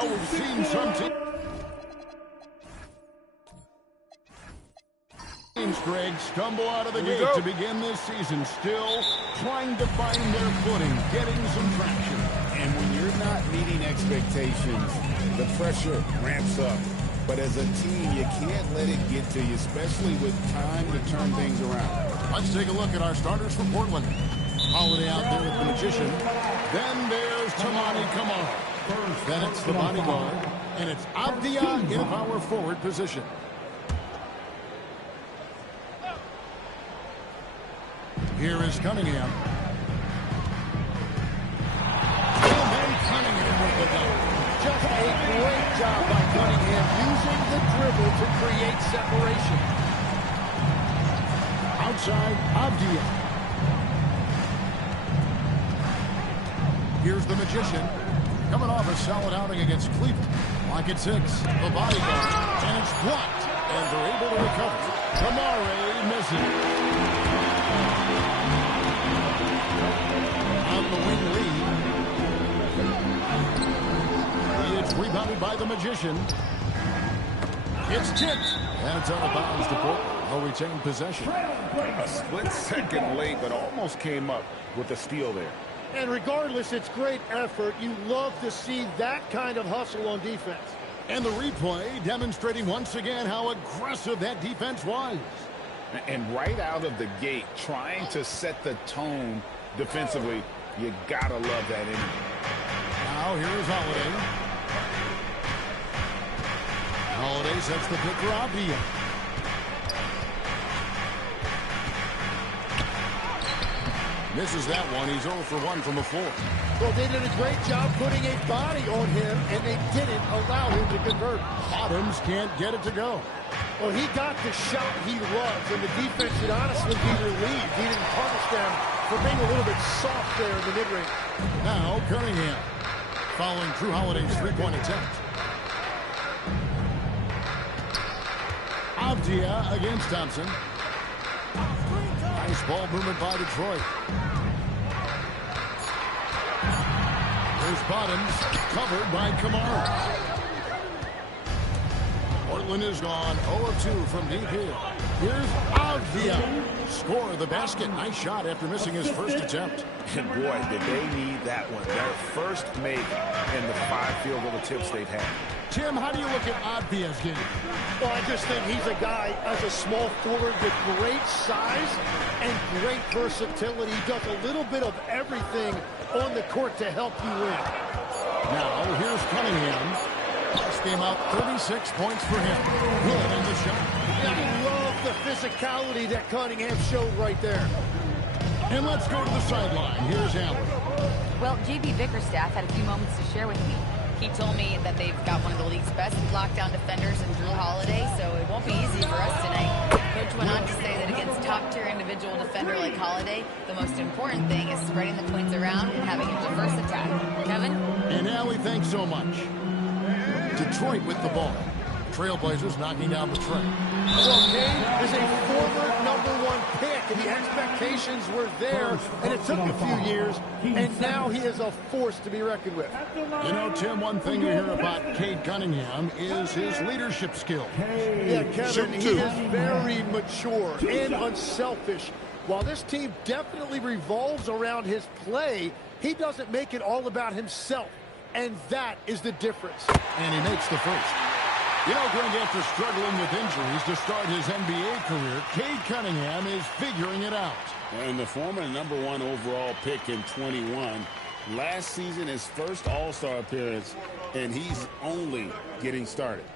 Oh, we've seen some teams, Greg, stumble out of the gate to begin this season, still trying to find their footing, getting some traction. And when you're not meeting expectations, the pressure ramps up. But as a team, you can't let it get to you, especially with time to turn things around. Let's take a look at our starters for Portland. Holiday out there with the Magician. Then there's Toumani Camara. Then it's the bodyguard. And it's Avdia in power forward position. Here is Cunningham. And then Cunningham with the dunk. Just a great job by Cunningham using the dribble to create separation. Outside, Avdia. Here's the Magician. Coming off a solid outing against Cleveland. Lock at 6. The bodyguard. And it's blocked. And they're able to recover. Camara misses. On the wing lead. It's rebounded by the Magician. It's tipped. And it's out of bounds to Portland. They'll retain possession. A split second late, but almost came up with a steal there. And regardless, it's great effort. You love to see that kind of hustle on defense. And the replay demonstrating once again how aggressive that defense was. And right out of the gate, trying to set the tone defensively, you gotta love that energy. Now here is Holiday. Holiday sets the pick for Avdia. Misses that one. He's 0 for 1 from the floor. Well, they did a great job putting a body on him, and they didn't allow him to convert. Bottoms can't get it to go. Well, he got the shot he loves, and the defense should honestly be relieved. He didn't punish them for being a little bit soft there in the mid-range. Now Cunningham following Drew Holiday's three-point attempt. Avdia against Thompson. Nice ball movement by Detroit. There's Bottoms, covered by Camara. Portland is gone 0-2 from deep here. Here's Avdia. Score the basket. Nice shot after missing his first attempt. And boy, did they need that one. Their first make in the 5 field goal attempts they've had. Tim, how do you look at Avdia's game? Well, I just think he's a guy as a small forward with great size and great versatility. He does a little bit of everything on the court to help you win. Now, here's Cunningham. Last game out, 36 points for him. Good in the shot. I love the physicality that Cunningham showed right there. And let's go to the sideline. Here's Allen. Well, J.B. Bickerstaff had a few moments to share with me. He told me that they've got one of the league's best lockdown defenders in Drew Holiday, so it won't be easy for us tonight. Coach went on to say that against top-tier individual defender like Holiday, the most important thing is spreading the points around and having a diverse attack. Kevin? And Allie, thanks so much. Detroit with the ball. Trailblazers knocking down the tray. Well, Kane is a former #1 pick, and the expectations were there, and it took a few years, and now he is a force to be reckoned with. You know, Tim, one thing you hear about Cade Cunningham is his leadership skill. Yeah, Kevin, he is very mature and unselfish. While this team definitely revolves around his play, he doesn't make it all about himself, and that is the difference. And he makes the first. You know, Greg, after struggling with injuries to start his NBA career, Cade Cunningham is figuring it out. And the former #1 overall pick in 21, last season his first All-Star appearance, and he's only getting started.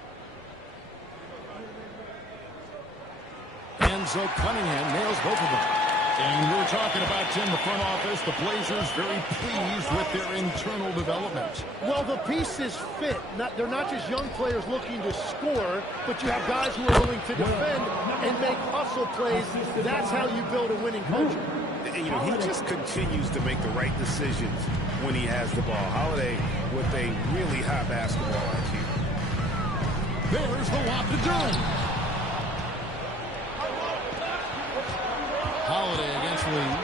And so Cunningham nails both of them. And we're talking about, Tim, the front office, the Blazers very pleased with their internal development. Well, the pieces fit. They're not just young players looking to score, but you have guys who are willing to defend and make hustle plays. That's how you build a winning culture. And, you know, he just continues to make the right decisions when he has the ball. Holiday with a really high basketball IQ. There's the lob to Durant. Holiday against Lee.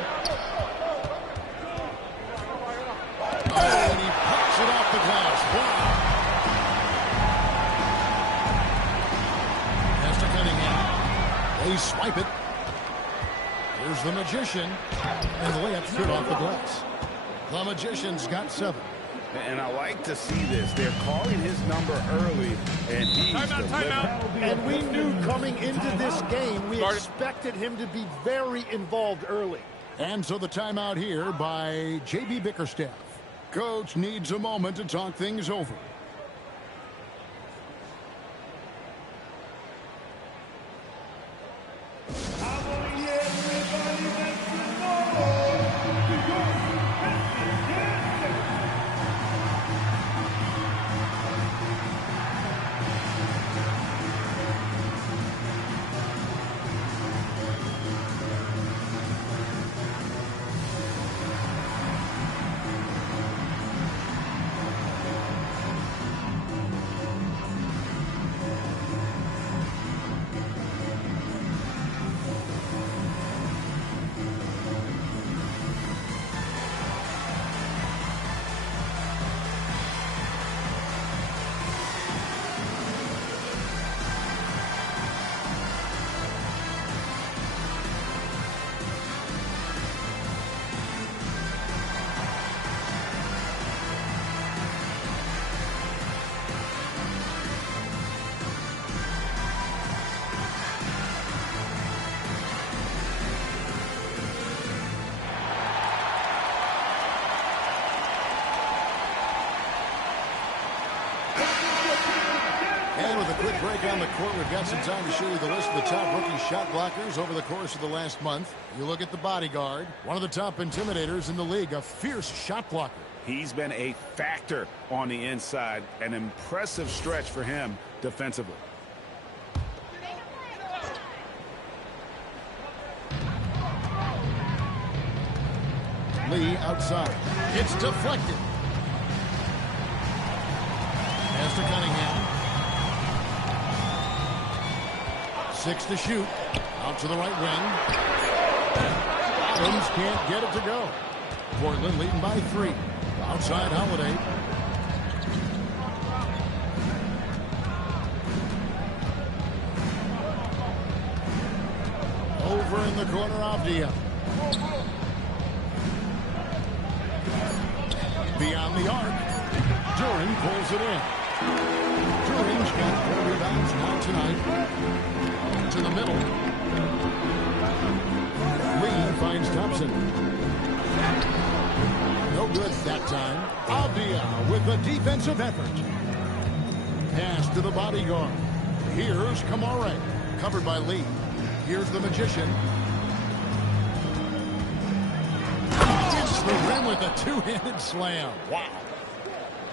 Oh, and he puts it off the glass. Wow. They swipe it. Here's the Magician. And the layup's good off the glass. The Magician's got 7. And I like to see this. They're calling his number early, and he's Timeout. And we knew coming into this game, we expected him to be very involved early. And so the timeout here by J.B. Bickerstaff. Coach needs a moment to talk things over. And with a quick break on the court, we've got some time to show you the list of the top rookie shot blockers over the course of the last month. You look at the bodyguard, one of the top intimidators in the league, a fierce shot blocker. He's been a factor on the inside. An impressive stretch for him defensively. Lee outside. It's deflected. Pass to Cunningham. 6 to shoot. Out to the right wing. Adams can't get it to go. Portland leading by 3. Outside Holiday. Over in the corner, Avdia. Beyond the arc. Duren pulls it in. Duren's got 4 rebounds now tonight. To the middle. Lee finds Thompson. No good that time. Avdia with a defensive effort. Pass to the bodyguard. Here's Kamare. Covered by Lee. Here's the Magician. Hits the rim with a two-handed slam. Wow.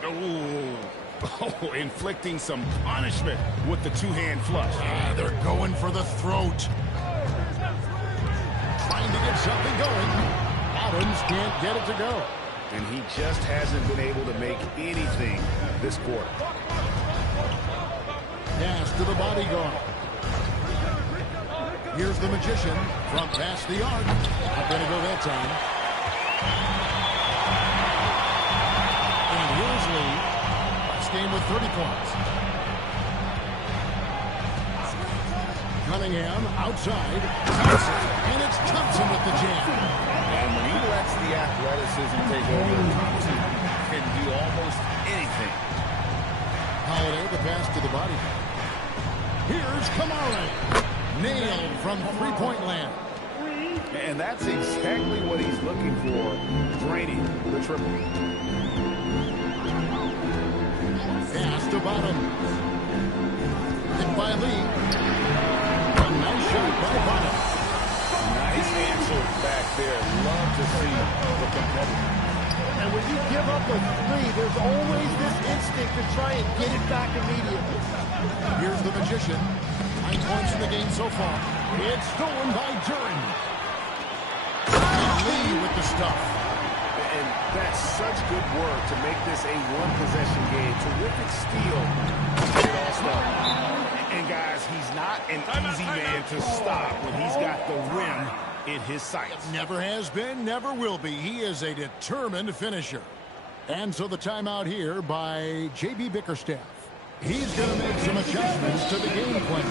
Oh, inflicting some punishment with the two-hand flush. They're going for the throat. Trying to get something going. Adams can't get it to go. And he just hasn't been able to make anything this quarter. Pass to the bodyguard. Here's the Magician from past the arc. Not going to go that time. And here's Lee. Last game with 30 points. Cunningham outside. Thompson. And it's Thompson with the jam. And when he lets the athleticism take over, Thompson can do almost anything. Holiday, the pass to the body. Here's Kamare. Nailed from three-point land. And that's exactly what he's looking for, draining the triple. Pass to bottom. Hit by Lee. A nice shot by Bottom. Nice answer back there. Love to see the competitor. And when you give up a 3, there's always this instinct to try and get it back immediately. Here's the Magician. 9 points in the game so far. It's stolen by Duren. And Lee with the stuff. And that's such good work to make this a one-possession game. Terrific steal to get it all started. And guys, he's not an easy man to stop when he's got the rim in his sights. Never has been, never will be. He is a determined finisher. And so the timeout here by J.B. Bickerstaff. He's going to make some adjustments to the game plan.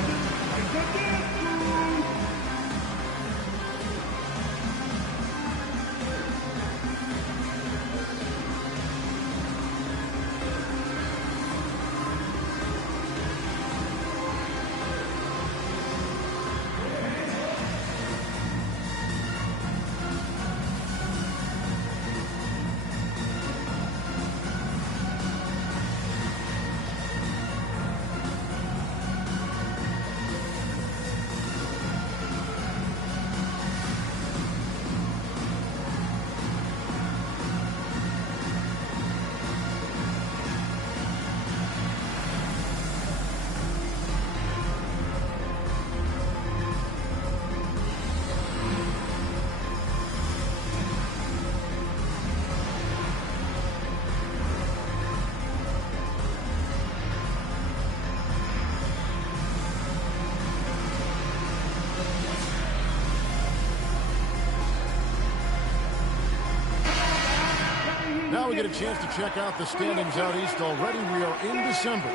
Now we get a chance to check out the standings out east already. We are in December.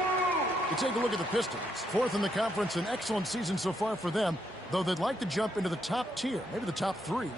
You take a look at the Pistons. Fourth in the conference, an excellent season so far for them, though they'd like to jump into the top tier, maybe the top 3.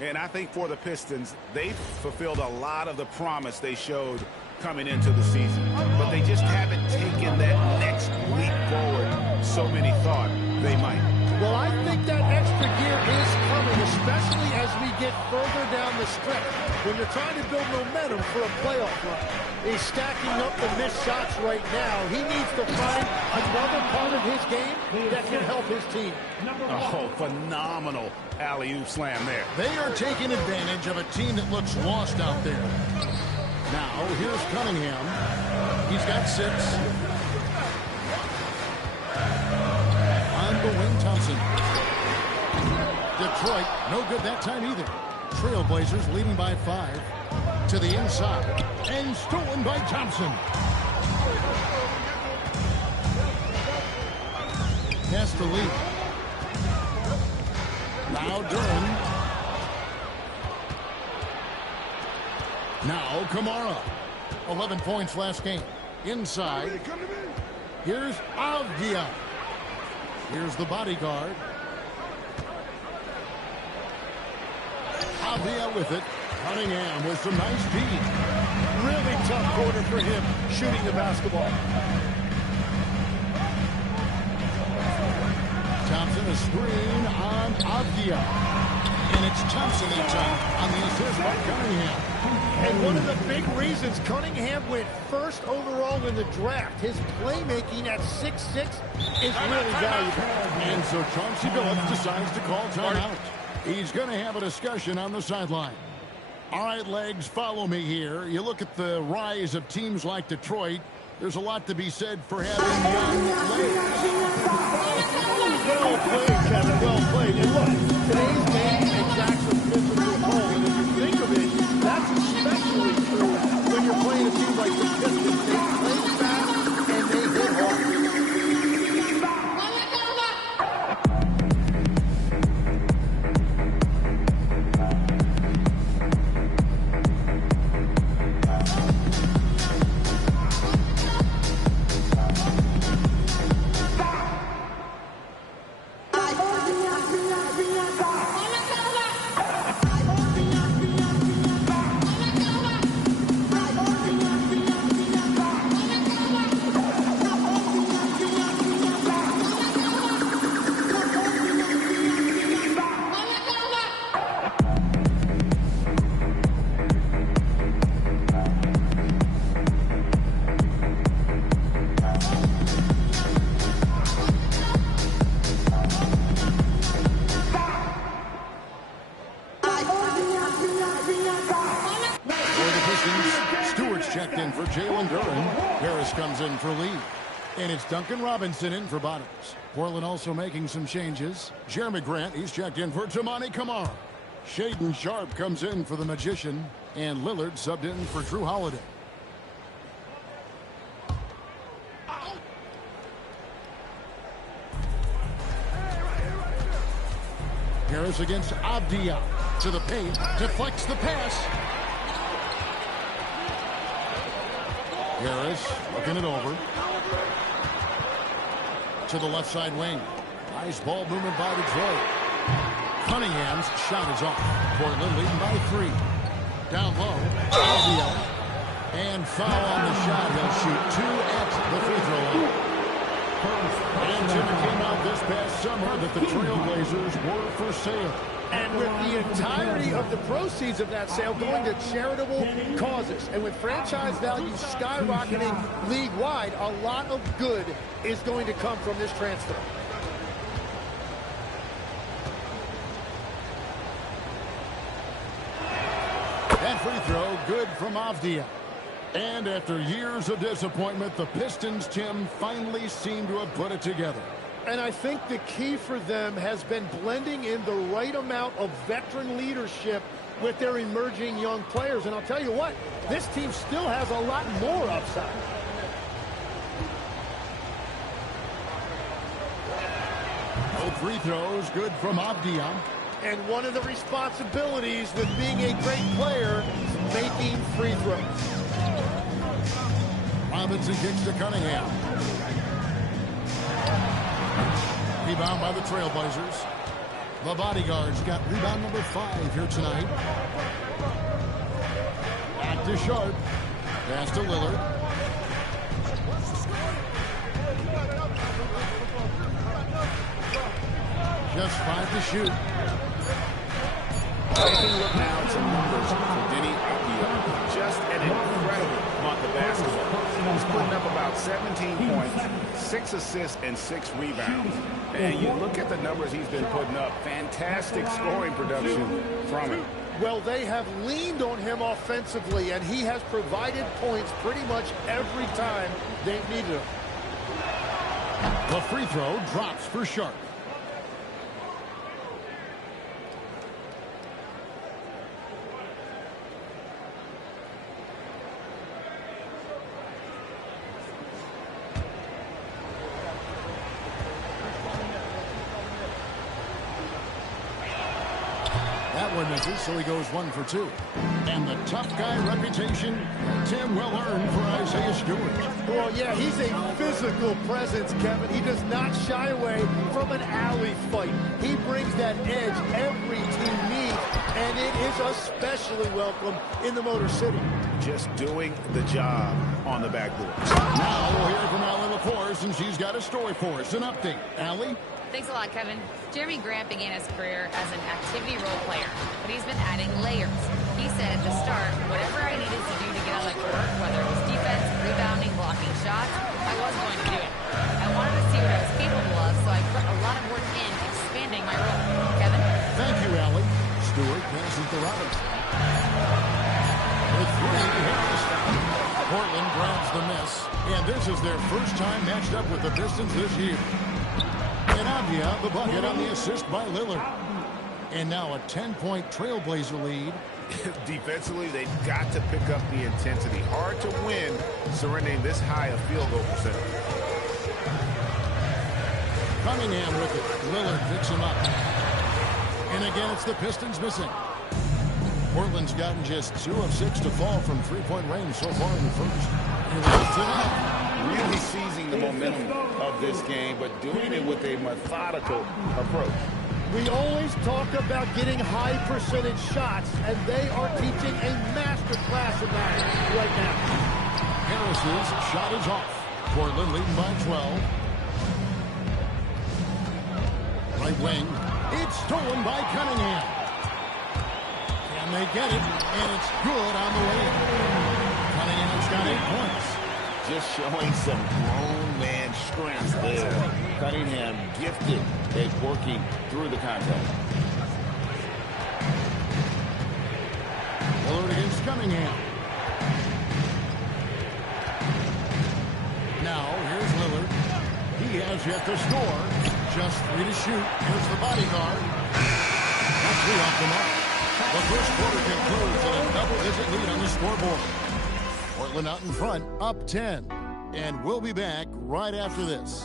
And I think for the Pistons, they've fulfilled a lot of the promise they showed coming into the season. But they just haven't taken that next leap forward so many thought they might. Well, I think that extra gear is coming, especially as we get further down the stretch. When you're trying to build momentum for a playoff run, he's stacking up the missed shots right now. He needs to find another part of his game that can help his team. Oh, phenomenal alley-oop slam there. They are taking advantage of a team that looks lost out there. Now, here's Cunningham. He's got 6. On the wing, Thompson. Detroit, no good that time either. Trailblazers leading by 5. To the inside. And stolen by Thompson. Pass the lead. Now Durham. Now Kamara. 11 points last game. Inside. Here's Avdia. Here's the bodyguard. Avdia with it. Cunningham with some nice speed. Really tough quarter for him shooting the basketball. Thompson a screen on Avdia. And it's Thompson that time on the assist by Cunningham. And one of the big reasons Cunningham went first overall in the draft, his playmaking at 6'6" is really valuable. And so Chauncey Billups decides to call timeout. He's going to have a discussion on the sideline. All right, Legs, follow me here. You look at the rise of teams like Detroit. There's a lot to be said for having young Legs. Well played, Kevin, well played. And look, today's game exacts a physical toll. And if you think of it, that's especially true when you're playing a team like the Pistons. They play fast and they hit hard. Checked in for Jalen Duren. Harris comes in for Lee. And it's Duncan Robinson in for Bottoms. Portland also making some changes. Jeremy Grant, he's checked in for Tamani Kamara. Shaden Sharp comes in for the Magician. And Lillard subbed in for Drew Holiday. Harris against Avdia. To the paint. Deflects the pass. Harris looking it over. To the left side wing. Nice ball movement by Detroit. Cunningham's shot is off. Portland leading by 3. Down low. Avdia. And foul on the shot. He'll shoot 2 at the free throw line. And Jim, it came out this past summer that the Trailblazers were for sale. And with the entirety of the proceeds of that sale going to charitable causes, and with franchise value skyrocketing league-wide, a lot of good is going to come from this transfer. That free throw, good from Avdia. And after years of disappointment, the Pistons, Tim, finally seem to have put it together. And I think the key for them has been blending in the right amount of veteran leadership with their emerging young players. And I'll tell you what, this team still has a lot more upside. No free throws, good from Avdia. And one of the responsibilities with being a great player, making free throws. Robinson kicks to Cunningham. Rebound by the Trailblazers. The Bodyguards got rebound number 5 here tonight. Back to Sharp. Pass to Lillard. Just 5 to shoot. Taking a look now at some numbers for Deni Avdija. Just an incredible month of basketball. He's putting up about 17 points, 6 assists, and 6 rebounds. And you look at the numbers he's been putting up, fantastic scoring production from him. Well, they have leaned on him offensively, and he has provided points pretty much every time they've needed him. The free throw drops for Sharp. That one misses, so he goes 1 for 2. And the tough guy reputation, Tim, well earned for Isaiah Stewart. Well, yeah, he's a physical presence, Kevin. He does not shy away from an alley fight. He brings that edge every team needs, and it is especially welcome in the Motor City. Just doing the job on the backboard. Now we'll hear from Allie LaForce, and she's got a story for us. An update. Allie? Thanks a lot, Kevin. Jeremy Grant began his career as an activity role player, but he's been adding layers. He said at the start, whatever I needed to do to get on the court, whether it was defense, rebounding, blocking shots, I was going to do it. I wanted to see what I was capable of, so I put a lot of work in expanding my role. Kevin? Thank you, Allie. Stewart passes to Robinson. With 3, Harris. Portland grabs the miss, and this is their first time matched up with the Pistons this year. And Avdija, the bucket on the assist by Lillard. And now a 10-point Trailblazer lead. Defensively, they've got to pick up the intensity. Hard to win surrendering this high a field goal percentage. Cunningham with it. Lillard picks him up. And again, it's the Pistons missing. Portland's gotten just 2 of 6 to fall from 3-point range so far in the first. Really seizing the momentum of this game, but doing it with a methodical approach. We always talk about getting high percentage shots, and they are teaching a master class in that right now. Harris's shot is off. Portland leading by 12. Right wing. It's stolen by Cunningham. Can they get it? And it's good on the way. Cunningham's got 8 points. Just showing some grown man strength there. Cunningham gifted at working through the contact. Lillard against Cunningham. Now, here's Lillard. He has yet to score. Just 3 to shoot. Here's the Bodyguard. That's 3 off the mark. The first quarter concludes with a double-digit lead on the scoreboard. Portland out in front, up 10. And we'll be back right after this.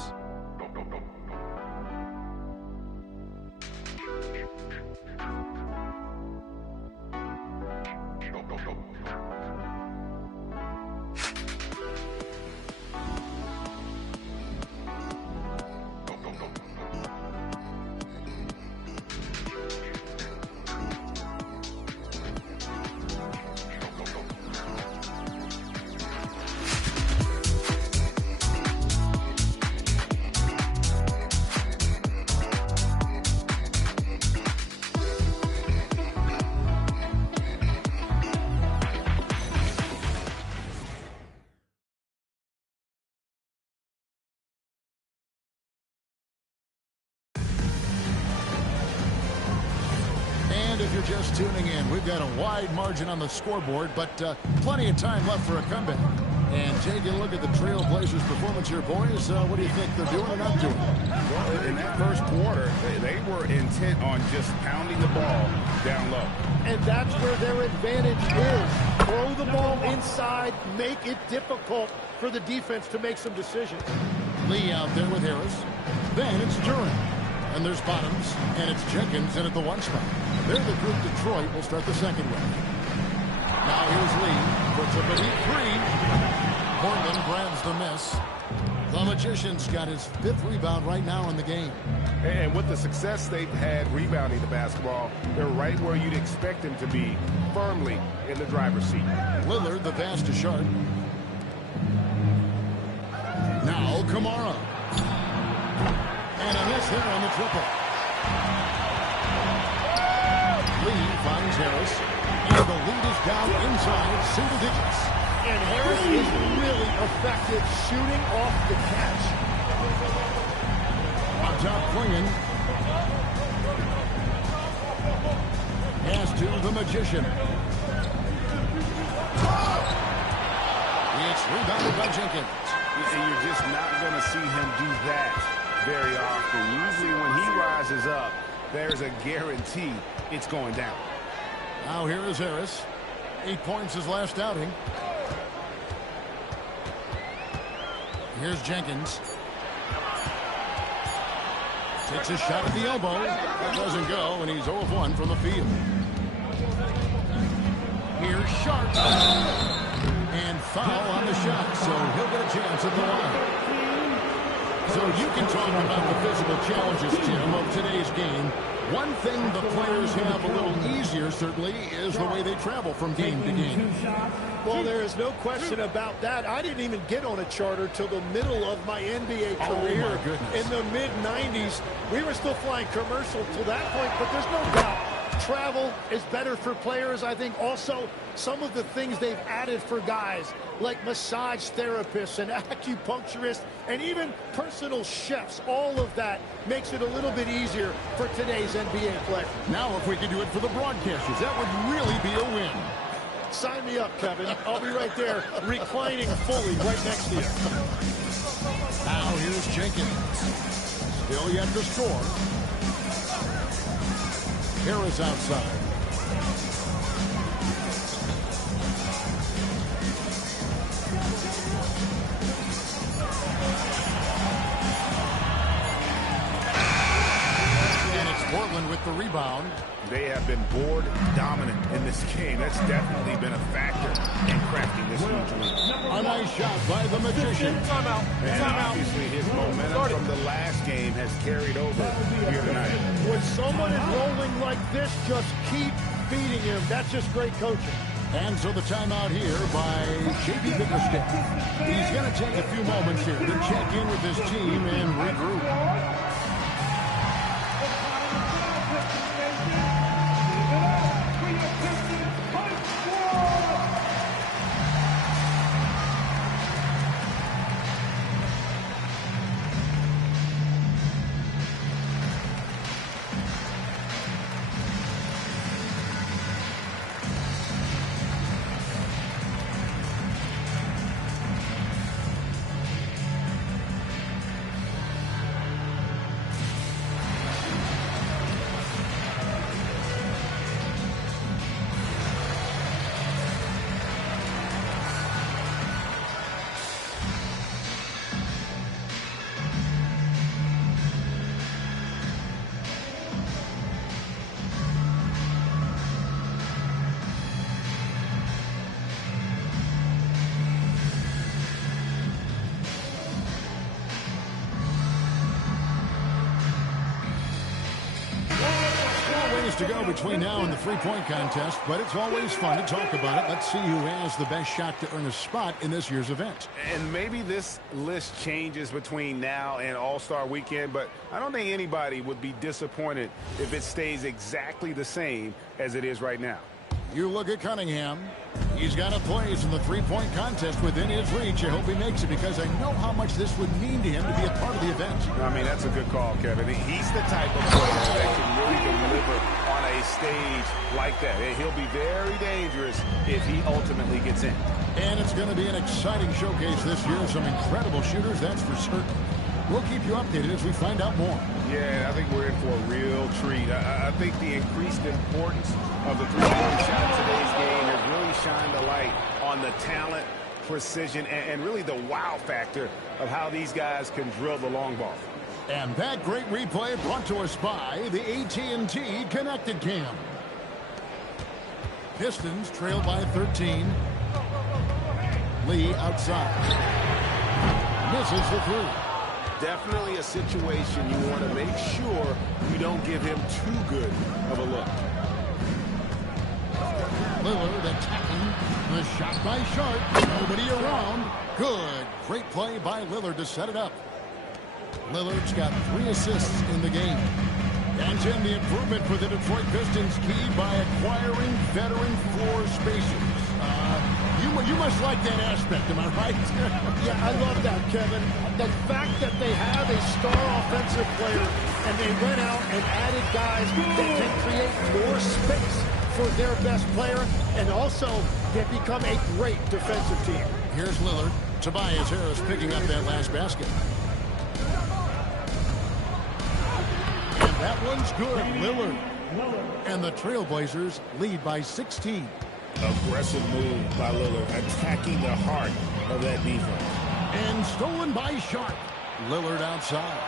If you're just tuning in, we've got a wide margin on the scoreboard, but plenty of time left for a comeback. And taking a look at the Trailblazers' performance here, boys, what do you think they're doing or not doing? Well, in that first quarter, they were intent on just pounding the ball down low. And that's where their advantage is. Throw the ball inside, make it difficult for the defense to make some decisions. Lee out there with Harris. Then it's Duren. And there's Bottoms, and it's Jenkins in at the 1 spot. They're the group Detroit will start the second with. Now here's Lee. Puts up a deep three. Portland grabs the miss. The Magician's got his 5th rebound right now in the game. And with the success they've had rebounding the basketball, they're right where you'd expect them to be, firmly in the driver's seat. Lillard, the pass to Sharp. Now Kamara. And a miss there on the triple. Lee finds Harris. And the lead is down inside single digits. And Harris is really effective shooting off the catch. On top, Klingon. Pass to the Magician. It's rebounded by Jenkins. You're just not going to see him do that very often. Usually when he rises up, there's a guarantee it's going down. Now here is Harris. 8 points his last outing. Here's Jenkins. Takes a shot at the elbow. That doesn't go, and he's 0 of 1 from the field. Here's Sharp. And foul on the shot, so he'll get a chance at the line. So you can talk about the physical challenges, Tim, of today's game. One thing the players have a little easier, certainly, is the way they travel from game to game. Well, there is no question about that. I didn't even get on a charter till the middle of my NBA career. Oh, my goodness. In the mid-90s. We were still flying commercial to that point, but there's no doubt travel is better for players. I think also some of the things they've added for guys like massage therapists and acupuncturists and even personal chefs, all of that makes it a little bit easier for today's NBA player. Now, if we could do it for the broadcasters, that would really be a win. Sign me up, Kevin. I'll be right there reclining fully right next to you. Now here's Jenkins. Still yet to score. Harris outside. And it's Portland with the rebound. They have been board dominant in this game. That's definitely been a factor in crafting this huge lead. A nice shot by the Magician. And obviously his momentum from the last game has carried over here tonight. When someone is rolling like this, just keep feeding him. That's just great coaching. And so the timeout here by J.B. Bickerstaff. He's going to take a few moments here to check in with his team and regroup. To go between now and the three-point contest, but it's always fun to talk about it. Let's see who has the best shot to earn a spot in this year's event. And maybe this list changes between now and All-Star Weekend, but I don't think anybody would be disappointed if it stays exactly the same as it is right now. You look at Cunningham. He's got a place in the three-point contest within his reach. I hope he makes it because I know how much this would mean to him to be a part of the event. I mean, that's a good call, Kevin. He's the type of player that can really deliver on a stage like that. He'll be very dangerous if he ultimately gets in. And it's going to be an exciting showcase this year. Some incredible shooters, that's for certain. We'll keep you updated as we find out more. Yeah, I think we're in for a real treat. I think the increased importance of the three-point shot in today's game has really shined a light on the talent, precision, and really the wow factor of how these guys can drill the long ball. And that great replay brought to us by the AT&T Connected Cam. Pistons trail by 13. Lee outside. Misses the three. Definitely a situation you want to make sure you don't give him too good of a look. Lillard attacking. The shot by Sharp. Nobody around. Good. Great play by Lillard to set it up. Lillard's got 3 assists in the game. And Jim, the improvement for the Detroit Pistons keyed by acquiring veteran floor spacers. You must like that aspect, am I right? Yeah, I love that, Kevin. The fact that they have a star offensive player and they went out and added guys that can create more space for their best player, and also they become a great defensive team. Here's Lillard. Tobias Harris picking up that last basket. And that one's good. Lillard. And the Trailblazers lead by 16. Aggressive move by Lillard, attacking the heart of that defense. And stolen by Sharp. Lillard outside.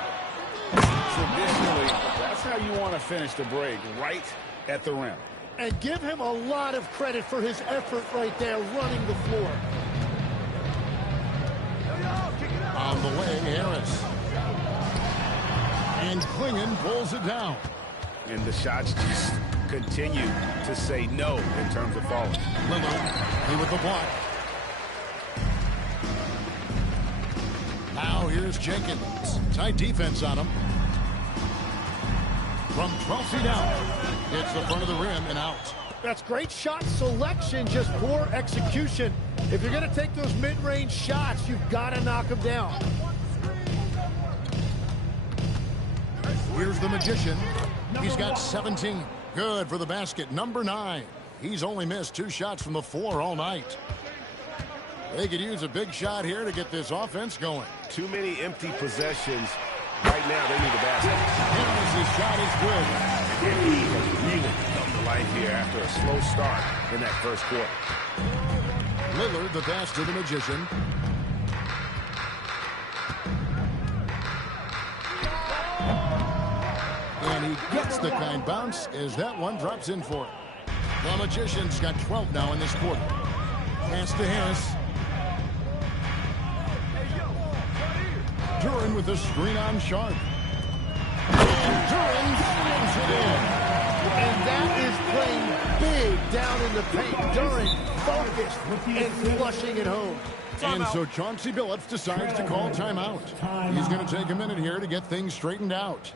Traditionally, that's how you want to finish the break, right at the rim. And give him a lot of credit for his effort right there running the floor. On the way, Harris. And Clingan pulls it down. And the shots just continue to say no in terms of falling. Lillard, he with the block. Now here's Jenkins. Tight defense on him. From 12 feet out. Hits the front of the rim and out. That's great shot selection, just poor execution. If you're going to take those mid-range shots, you've got to knock them down. Here's the Magician. He's got 17. Good for the basket. Number 9. He's only missed 2 shots from the floor all night. They could use a big shot here to get this offense going. Too many empty possessions. Right now, they need a basket. Harris' shot is good. Really come to life here after a slow start in that first quarter. Lillard, the pass to the Magician. And he gets the kind bounce as that one drops in for him. The Magician's got 12 now in this quarter. Pass to Harris. Duren with the screen on Sharp. And Duren slams it in. And that is playing big down in the paint. Duren focused and flushing it home. And so Chauncey Billups decides to call timeout. He's going to take a minute here to get things straightened out.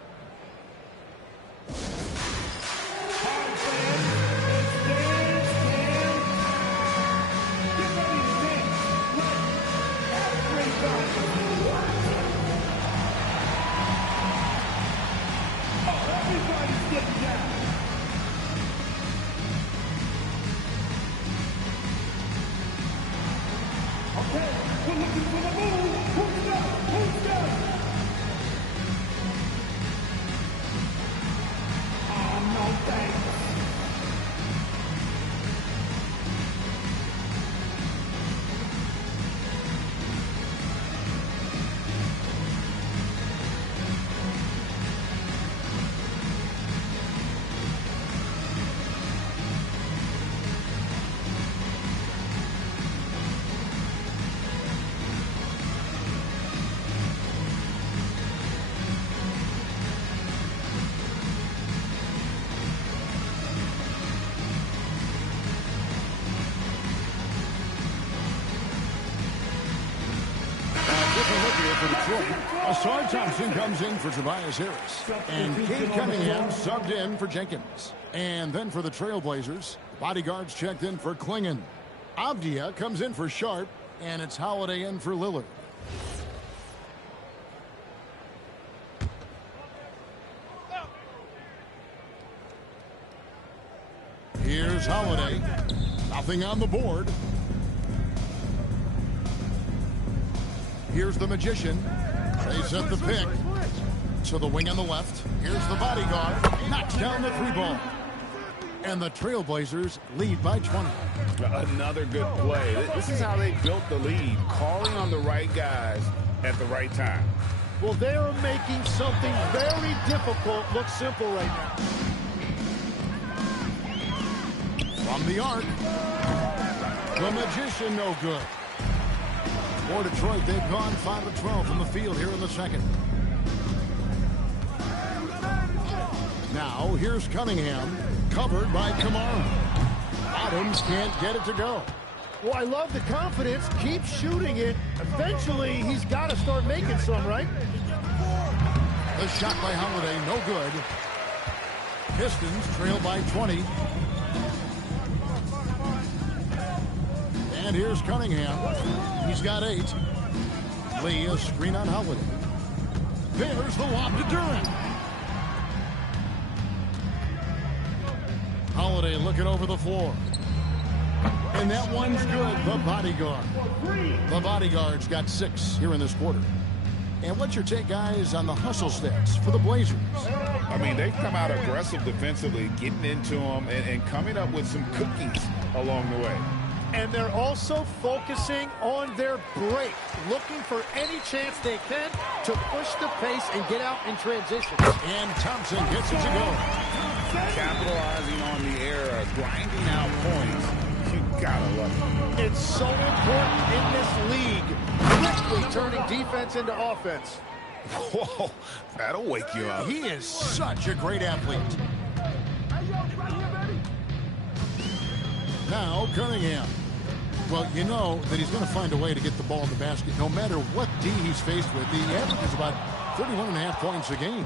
For Detroit, Asar Thompson comes in for Tobias Harris. And Cade Cunningham subbed in for Jenkins. And then for the Trailblazers, bodyguards checked in for Clingan. Avdia comes in for Sharp, and it's Holiday in for Lillard. Here's Holiday. Nothing on the board. Here's the Magician. They set the pick to the wing on the left. Here's the bodyguard. Knocks down the 3-ball. And the Trailblazers lead by 20. Another good play. This is how they built the lead, calling on the right guys at the right time. Well, they are making something very difficult look simple right now. From the arc. The Magician, no good. For Detroit, they've gone 5 of 12 from the field here in the second. Now, here's Cunningham, covered by Kamara. Adams can't get it to go. Well, I love the confidence. Keep shooting it. Eventually, he's got to start making some, right? The shot by Holiday, no good. Pistons trail by 20. And here's Cunningham. He's got 8. Lee, a screen on Holiday. There's the lob to Durant. Holiday looking over the floor. And that one's good. The bodyguard. The bodyguard's got 6 here in this quarter. And what's your take, guys, on the hustle stats for the Blazers? I mean, they've come out aggressive defensively, getting into them and coming up with some cookies along the way. And they're also focusing on their break, looking for any chance they can to push the pace and get out in transition. And Thompson gets it to go. Capitalizing on the error, grinding out points. You gotta love it. It's so important in this league, quickly turning defense into offense. Whoa, that'll wake you up. He is such a great athlete. Now Cunningham. Well, you know that he's going to find a way to get the ball in the basket no matter what D he's faced with. The average is about 31.5 points a game.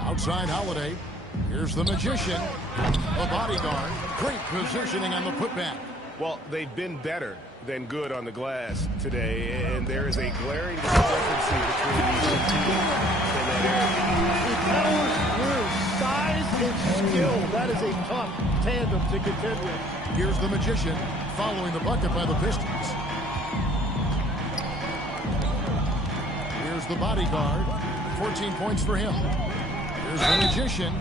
Outside Holiday. Here's the Magician. The bodyguard. Great positioning on the putback. Well, they've been better than good on the glass today, and there is a glaring discrepancy between these two teams in that area. He powers through size and skill. That is a tough tandem to contend with. Here's the Magician following the bucket by the Pistons. Here's the bodyguard. 14 points for him. Here's the Magician.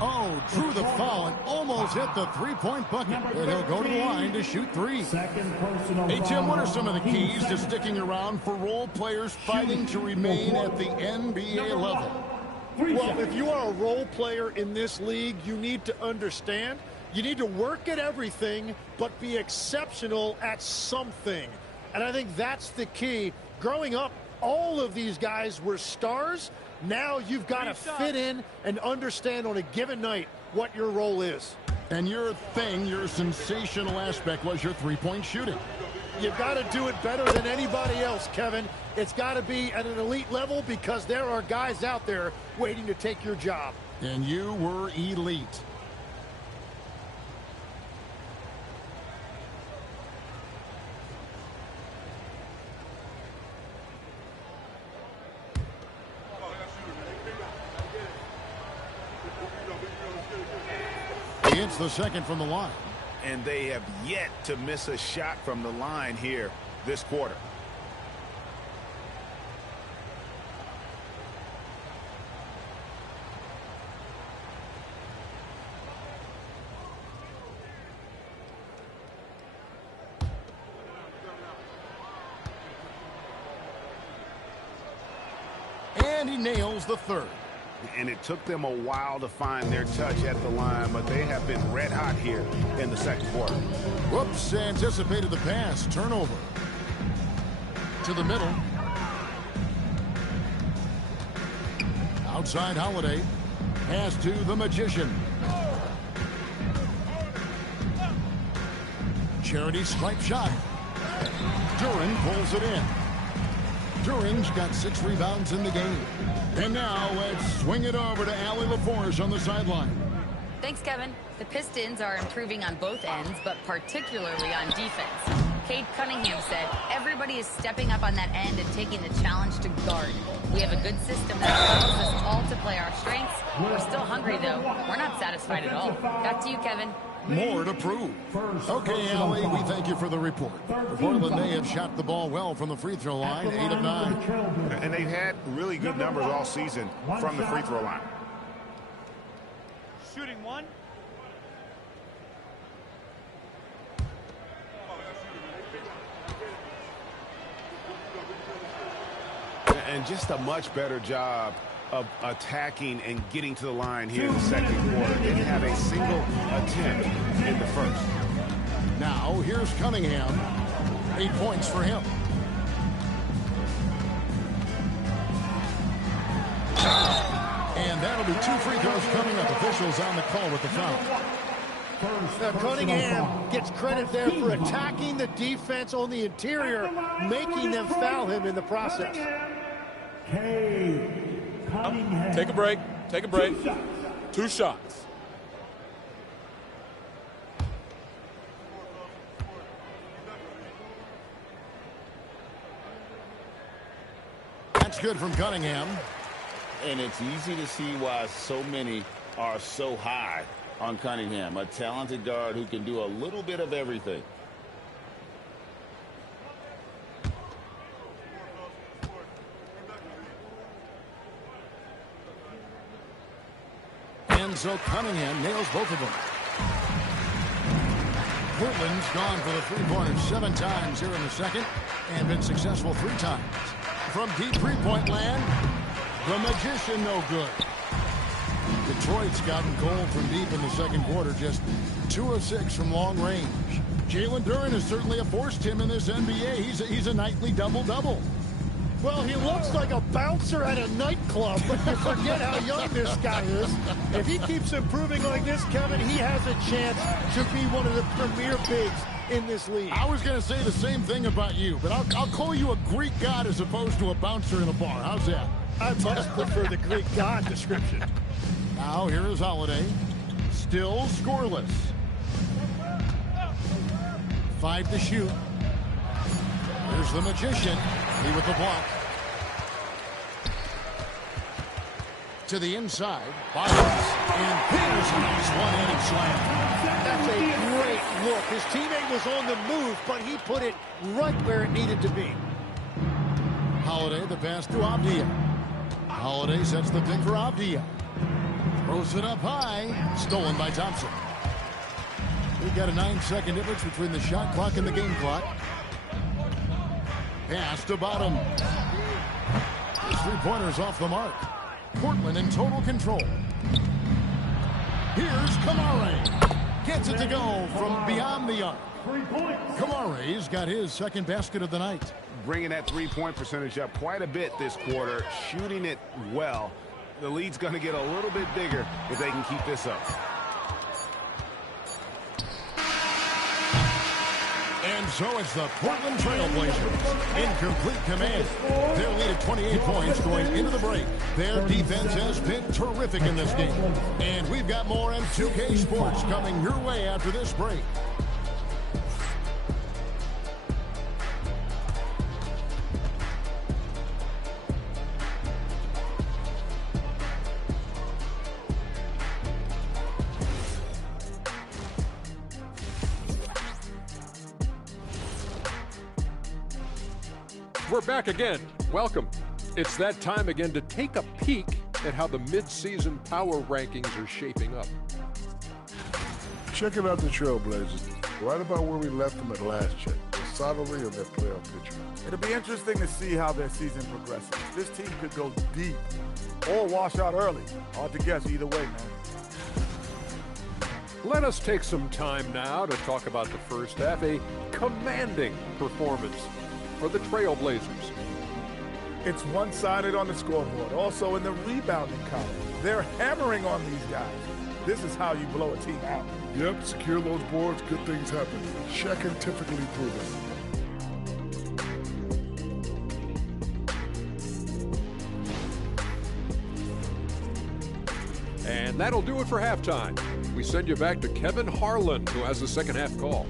Oh, drew the foul and almost hit the three-point bucket. But he'll go to the line to shoot 3. Hey, Tim, what are some of the keys to sticking around for role players fighting to remain at the NBA level? Well, if you are a role player in this league, you need to understand. You need to work at everything, but be exceptional at something. And I think that's the key. Growing up, all of these guys were stars. Now you've got to fit in and understand on a given night what your role is. And your thing, your sensational aspect was your three-point shooting. You've got to do it better than anybody else, Kevin. It's got to be at an elite level because there are guys out there waiting to take your job. And you were elite. It's the second from the line. And they have yet to miss a shot from the line here this quarter. And he nails the third. And it took them a while to find their touch at the line, but they have been red hot here in the second quarter. Whoops, anticipated the pass. Turnover. To the middle. Outside Holiday. Pass to the Magician. Charity stripe shot. Duren pulls it in. Duren's got 6 rebounds in the game. And now let's swing it over to Allie LaForce on the sideline. Thanks, Kevin. The Pistons are improving on both ends, but particularly on defense. Cade Cunningham said, everybody is stepping up on that end and taking the challenge to guard. We have a good system that allows us all to play our strengths. We're still hungry, though. We're not satisfied at all. Back to you, Kevin. More to prove. Okay, Allie, we thank you for the report. Portland, they have shot the ball well from the free throw line, 8 of 9. And they've had really good numbers all season from the free throw line. Shooting 1. And just a much better job of attacking and getting to the line here in the second quarter. Didn't have a single attempt in the first. Now, here's Cunningham. 8 points for him. And that'll be 2 free throws coming up. Officials on the call with the foul. Now, Cunningham gets credit there for attacking the defense on the interior, making them foul him in the process. Take a break. Take a break. 2 shots. That's good from Cunningham. And it's easy to see why so many are so high on Cunningham, a talented guard who can do a little bit of everything. And so Cunningham nails both of them. Portland's gone for the three-pointers 7 times here in the second and been successful 3 times. From deep three-point land, the Magician no good. Detroit's gotten cold from deep in the second quarter, just 2 of 6 from long range. Jalen Duren is certainly a force him in this NBA. He's a nightly double-double. Well, he looks like a bouncer at a nightclub, but you forget how young this guy is. If he keeps improving like this, Kevin, he has a chance to be one of the premier bigs in this league. I was going to say the same thing about you, but I'll call you a Greek god as opposed to a bouncer in a bar. How's that? I much prefer the Greek god description. Now here is Holiday. Still scoreless. 5 to shoot. Here's the Magician. He with the block. To the inside. Fires. And here's a nice one-handed slam. That's a great look. His teammate was on the move, but he put it right where it needed to be. Holiday, the pass to Avdia. Holiday sets the pick for Avdia. Throws it up high. Stolen by Thompson. We've got a 9-second difference between the shot clock and the game clock. Pass to Bottom. His three-pointers off the mark. Portland in total control. Here's Kamare. Gets it to go from beyond the arc. Kamare's got his second basket of the night. Bringing that three-point percentage up quite a bit this quarter, shooting it well. The lead's going to get a little bit bigger if they can keep this up. And so it's the Portland Trail Blazers in complete command. Their lead at 28 points going into the break. Their defense has been terrific in this game. And we've got more M2K Sports coming your way after this break. We're back again. Welcome. It's that time again to take a peek at how the mid-season power rankings are shaping up. Checking out the Trailblazers, right about where we left them at last check, solidly in their playoff picture. It'll be interesting to see how their season progresses. This team could go deep or wash out early. Hard to guess either way, man. Let us take some time now to talk about the first half, a commanding performance for the Trailblazers. It's one-sided on the scoreboard. Also in the rebounding column. They're hammering on these guys. This is how you blow a team out. Yep, secure those boards, good things happen. Shaq and typically proven. And that'll do it for halftime. We send you back to Kevin Harlan, who has the second half call.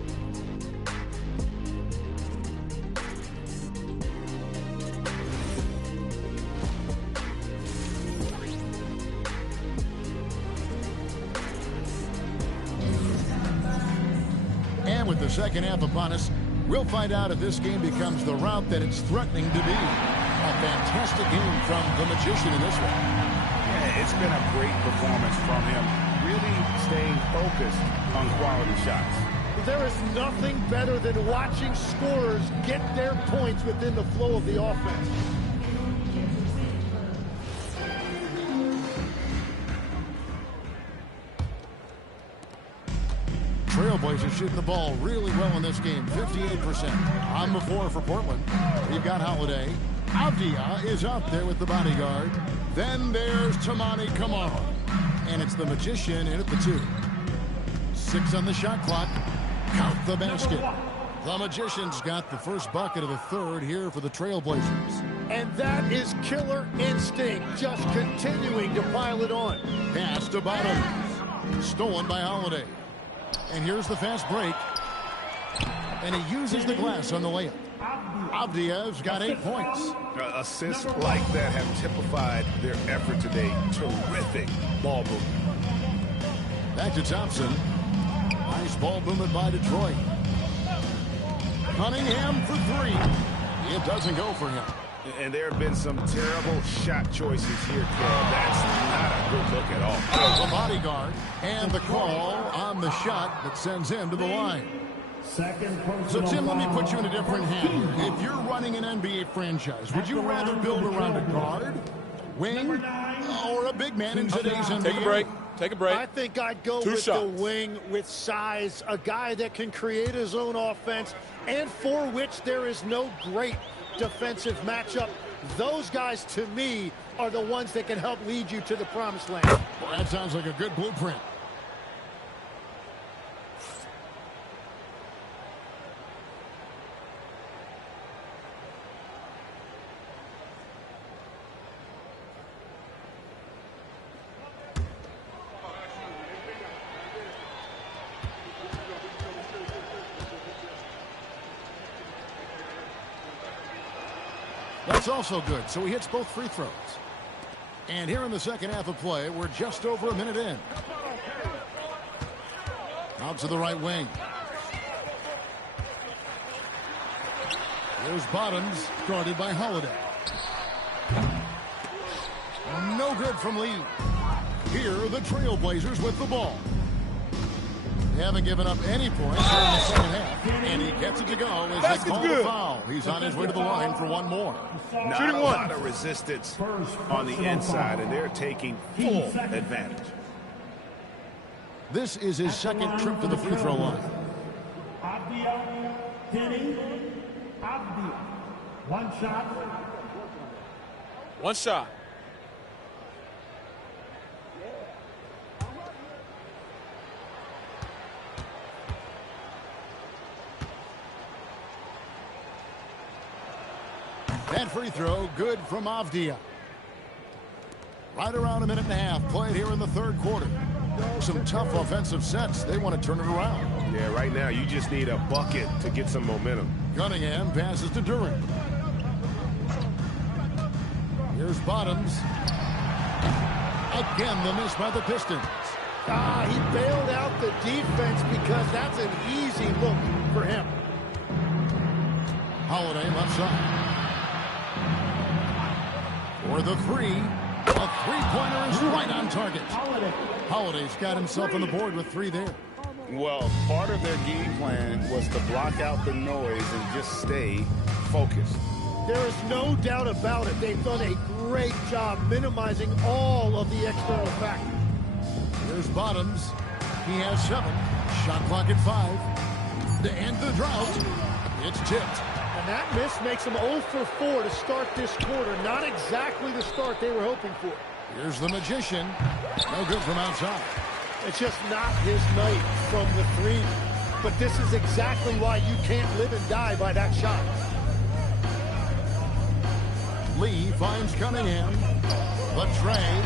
With the second half upon us, we'll find out if this game becomes the route that it's threatening to be. A fantastic game from the Magician in this one. Yeah, it's been a great performance from him. Really staying focused on quality shots. There is nothing better than watching scorers get their points within the flow of the offense. Trailblazers shooting the ball really well in this game, 58%. On the floor for Portland, we've got Holiday. Avdia is out there with the bodyguard. Then there's Toumani Camara. And it's the Magician in at the 2. 6 on the shot clock. Count the basket. The Magician's got the first bucket of the third here for the Trailblazers. And that is killer instinct, just continuing to pile it on. Pass to Bottoms. Stolen by Holiday. And here's the fast break. And he uses the glass on the layup. Avdia's got 8 points. Assists like that have typified their effort today. Terrific ball movement. Back to Thompson. Nice ball movement by Detroit. Cunningham for 3. It doesn't go for him. And there have been some terrible shot choices here, Carl. That's not a good look at all. The bodyguard and the call on the shot that sends him to the line. So, Tim, let me put you in a different hand. If you're running an NBA franchise, would you rather build around a guard, wing, or a big man in today's NBA? Take a break. Take a break. I think I'd go with the wing with size, a guy that can create his own offense and for which there is no great defensive matchup. Those guys, to me, are the ones that can help lead you to the promised land. Well, that sounds like a good blueprint. That's also good, so he hits both free throws. And here in the second half of play, we're just over a minute in. Out to the right wing. Here's Bottoms, guarded by Holiday. No good from Lee. Here are the Trailblazers with the ball. They haven't given up any points here in the second half. And he gets it to go as they call the foul. He's on his way to the line for one more. Not a lot of resistance on the inside, and they're taking full advantage. This is his second trip to the free throw line. One shot. One shot. That free throw, good from Avdia. Right around a minute and a half played here in the third quarter. Some tough offensive sets. They want to turn it around. Yeah, right now you just need a bucket to get some momentum. Cunningham passes to Duren. Here's Bottoms. Again, the miss by the Pistons. He bailed out the defense because that's an easy look for him. Holiday left side. For the 3. A three-pointer is right on target. Holiday's got himself on the board with 3 there. Well, part of their game plan was to block out the noise and just stay focused. There is no doubt about it. They've done a great job minimizing all of the external factors. Here's Bottoms. He has 7. Shot clock at 5. To end the drought, it's tipped. And that miss makes them 0 for 4 to start this quarter. Not exactly the start they were hoping for. Here's the Magician. No good from outside. It's just not his night from the 3. But this is exactly why you can't live and die by that shot. Lee finds Cunningham. The train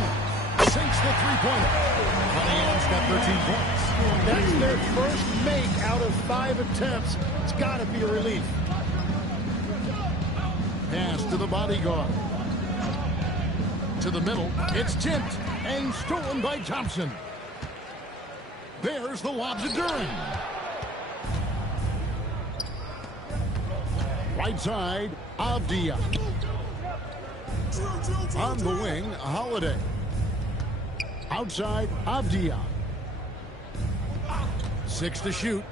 sinks the three-pointer. Cunningham's got 13 points. That's their first make out of 5 attempts. It's got to be a relief. Pass to the bodyguard. To the middle. It's tipped and stolen by Thompson. There's the lob to Duren. Right side, Avdia. On the wing, Holiday. Outside, Avdia. 6 to shoot.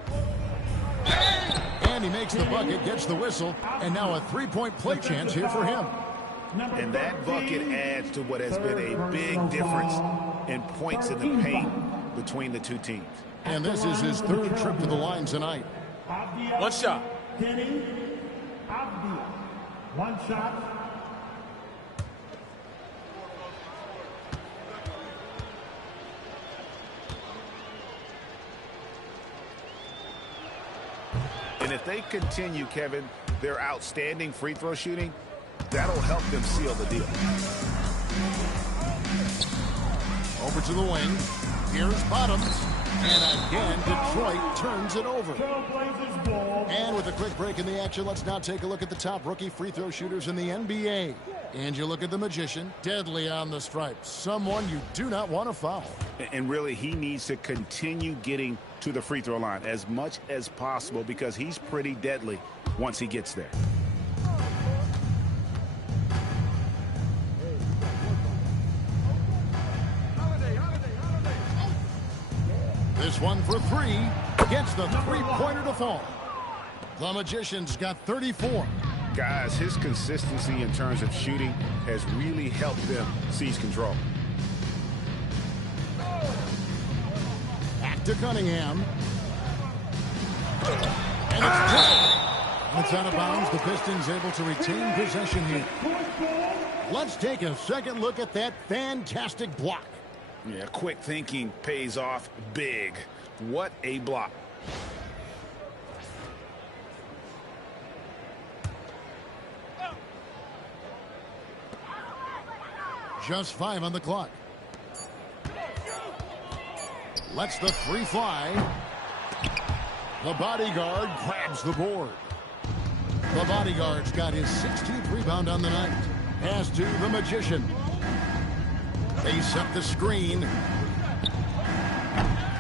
And he makes the bucket, gets the whistle, and now a three-point play chance here for him. And that bucket adds to what has been a big difference in points in the paint between the two teams. And this is his third trip to the line tonight. One shot. One shot. And if they continue, Kevin, their outstanding free throw shooting, that'll help them seal the deal. Over to the wing. Here's Bottoms. And again, Detroit turns it over. And with a quick break in the action, let's now take a look at the top rookie free throw shooters in the NBA. And you look at the Magician, deadly on the stripes. Someone you do not want to foul. And really, he needs to continue getting to the free throw line as much as possible because he's pretty deadly once he gets there. This one for three. Gets the three-pointer to fall. The Magician's got 34. Guys, his consistency in terms of shooting has really helped them seize control. Back to Cunningham. And it's good. It's out of bounds. The Pistons able to retain possession here. Let's take a second look at that fantastic block. Yeah, quick thinking pays off big. What a block. Just 5 on the clock. Lets the three fly. The bodyguard grabs the board. The bodyguard's got his 16th rebound on the night. Pass to the Magician. They set the screen.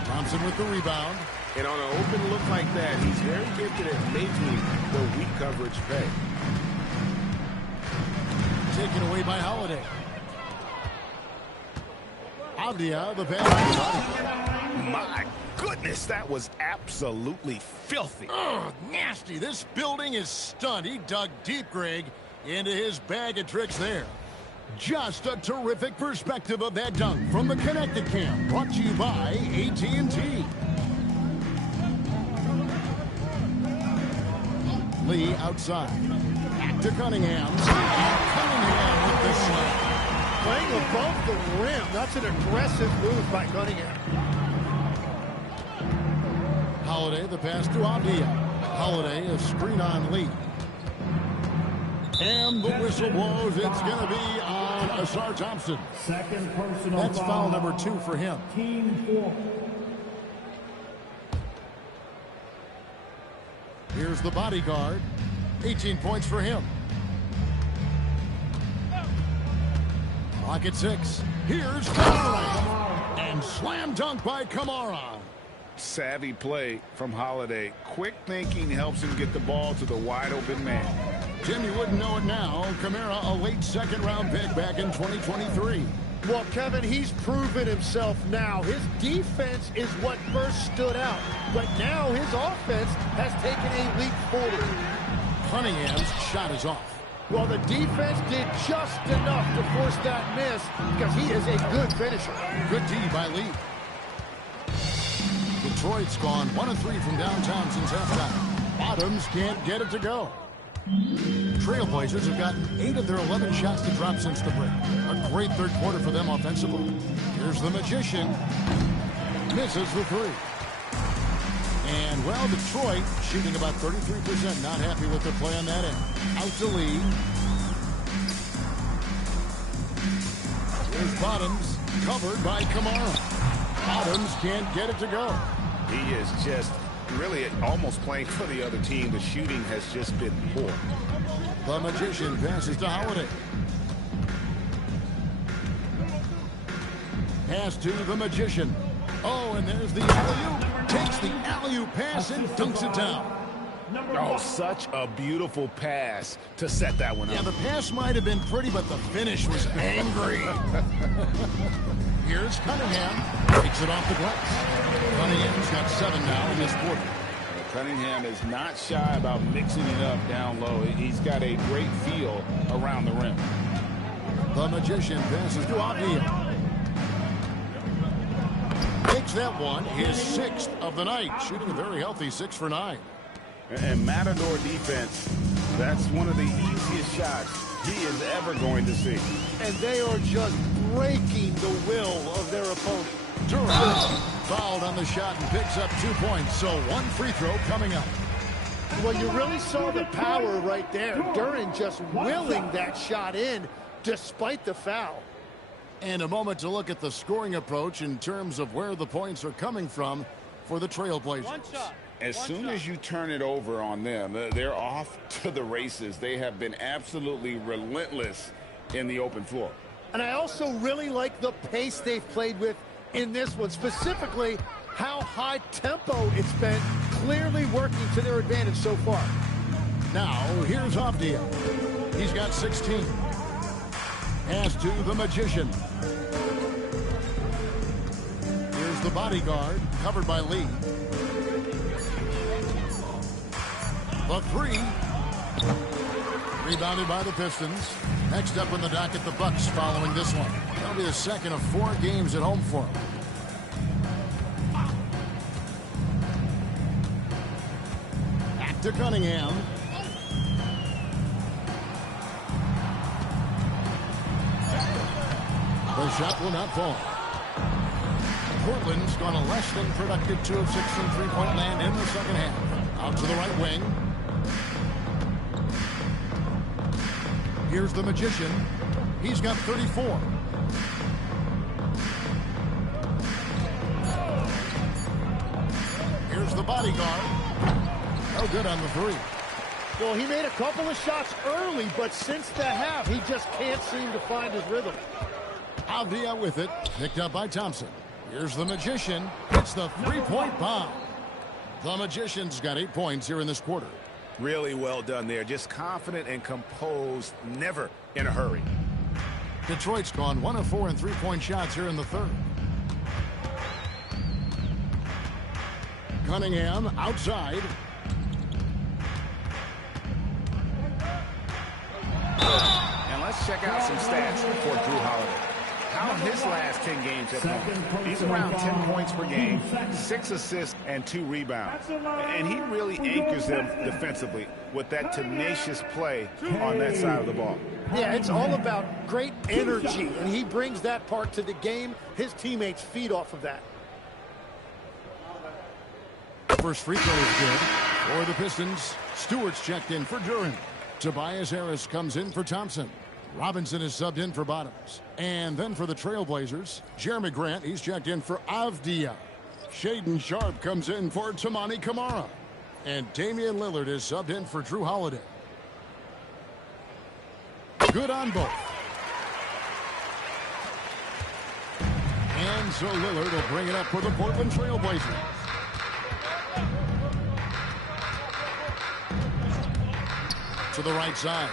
Thompson with the rebound. And on an open look like that, he's very gifted at making the weak coverage pay. Taken away by Holiday. Avdia, the pass. My goodness, that was absolutely filthy. Oh, nasty. This building is stunned. He dug deep, Greg, into his bag of tricks there. Just a terrific perspective of that dunk from the Connected Cam, brought to you by AT&T. Lee outside. Back to Cunningham. Cunningham with the slam. Playing above the rim. That's an aggressive move by Cunningham. Holiday, the pass to Avdia. Holiday, a screen on Lee. And the whistle blows. It's going to be on Ausar Thompson. Second personal That's foul number 2 for him. Team 4. Here's the bodyguard. 18 points for him. Clock at 6. Here's Kamara. And slam dunk by Kamara. Savvy play from Holiday. Quick thinking helps him get the ball to the wide open man. Jim, you wouldn't know it now. Kamara, a late second-round pick back in 2023. Well, Kevin, he's proven himself now. His defense is what first stood out. But now his offense has taken a leap forward. Cunningham's shot is off. Well, the defense did just enough to force that miss because he is a good finisher. Good D by Lee. Detroit's gone 1 of 3 from downtown since halftime. Bottoms can't get it to go. Trailblazers have gotten 8 of their 11 shots to drop since the break. A great third quarter for them offensively. Here's the Magician. Misses the 3. And, well, Detroit shooting about 33%. Not happy with their play on that end. Out to Lee. Here's Bottoms. Covered by Kamara. Bottoms can't get it to go. He is just really almost playing for the other team. The shooting has just been poor. The Magician passes to Holiday. Pass to the Magician. Oh, and there's the alley-oop. Takes the alley-oop pass and dunks it down. Oh, such a beautiful pass to set that one up. Yeah, the pass might have been pretty, but the finish was angry. Here's Cunningham. Takes it off the glass. Cunningham's got 7 now in this quarter. Cunningham is not shy about mixing it up down low. He's got a great feel around the rim. The Magician passes to Avdia. Takes that one, his 6th of the night, shooting a very healthy 6 for 9. And Matador defense, that's one of the easiest shots he is ever going to see. And they are just breaking the will of their opponent. Duren fouled on the shot and picks up 2 points, so 1 free throw coming up. Well, you really saw the power right there. Duren just willing that shot in despite the foul. And a moment to look at the scoring approach in terms of where the points are coming from for the Trailblazers. As soon as you turn it over on them, they're off to the races. They have been absolutely relentless in the open floor. And I also really like the pace they've played with in this one, specifically how high tempo it's been, clearly working to their advantage so far. Now, here's Avdia. He's got 16. Pass to the Magician. Here's the bodyguard, covered by Lee. The 3. Rebounded by the Pistons. Next up on the docket, the Bucks following this one. That'll be the second of 4 games at home for them. Back to Cunningham. The shot will not fall. Portland's gone a less than productive 2 of 6 from three-point land in the second half. Out to the right wing. Here's the Magician. He's got 34. Here's the bodyguard. No good on the 3. Well, he made a couple of shots early, but since the half, he just can't seem to find his rhythm. Avdia with it, picked up by Thompson. Here's the Magician. It's the 3-point bomb. The Magician's got 8 points here in this quarter. Really well done there. Just confident and composed, never in a hurry. Detroit's gone 1 of 4 in three-point shots here in the third. Cunningham outside. And let's check out some stats for Jrue Holiday. How his last 10 games have gone. He's around 10 points per game, 6 assists, and 2 rebounds. And he really anchors them defensively with that tenacious play on that side of the ball. Yeah, it's all about great energy, and he brings that part to the game. His teammates feed off of that. First free throw is good for the Pistons. Stewart's checked in for Duren. Tobias Harris comes in for Thompson. Robinson is subbed in for Bottoms. And then for the Trailblazers, Jeremy Grant, he's checked in for Avdia. Shaedon Sharpe comes in for Toumani Camara. And Damian Lillard is subbed in for Jrue Holiday. Good on both. And so Lillard will bring it up for the Portland Trailblazers. To the right side.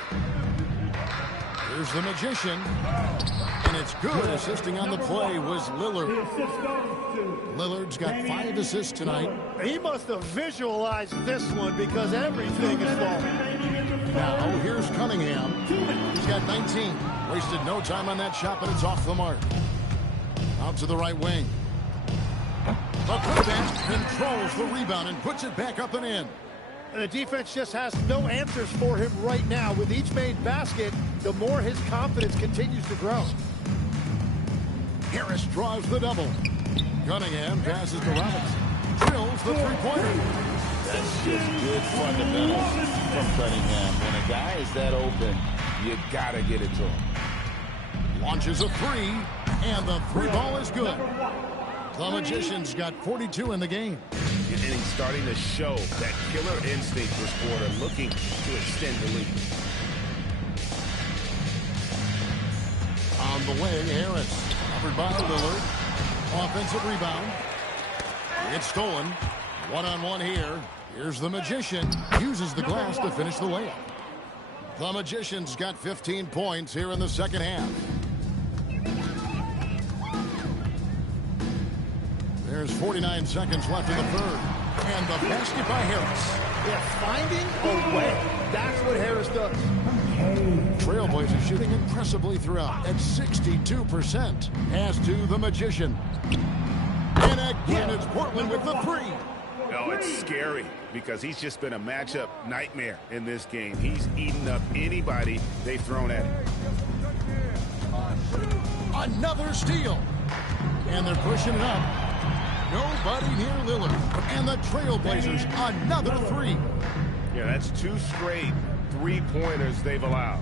Here's the Magician. And it's good. Assisting on the play was Lillard. Lillard's got 5 assists tonight. He must have visualized this one because everything is falling. Now here's Cunningham. He's got 19. Wasted no time on that shot, but it's off the mark. Out to the right wing. The putback controls the rebound and puts it back up and in. And the defense just has no answers for him right now. With each made basket, the more his confidence continues to grow. Harris draws the double. Cunningham passes to Robinson. Drills the three-pointer. That's just good fundamentals from Cunningham. When a guy is that open, you gotta get it to him. Launches a 3, and the 3 ball is good. The Magician's got 42 in the game. And he's starting to show that killer instinct this quarter, looking to extend the lead. On the wing, Harris. Covered by Lillard. Offensive rebound. It's stolen. One-on-one here. Here's the Magician. Uses the glass to finish the layup. The Magician's got 15 points here in the second half. There's 49 seconds left in the third. And the basket by Harris. Yeah, finding a way. That's what Harris does. Trailblazers shooting impressively throughout at 62%. Pass to the Magician. And again, it's Portland with the three. Oh, it's scary because he's just been a matchup nightmare in this game. He's eaten up anybody they've thrown at him. Another steal. And they're pushing it up. Nobody near Lillard. And the Trailblazers, another three. Yeah, that's 2 straight three-pointers they've allowed.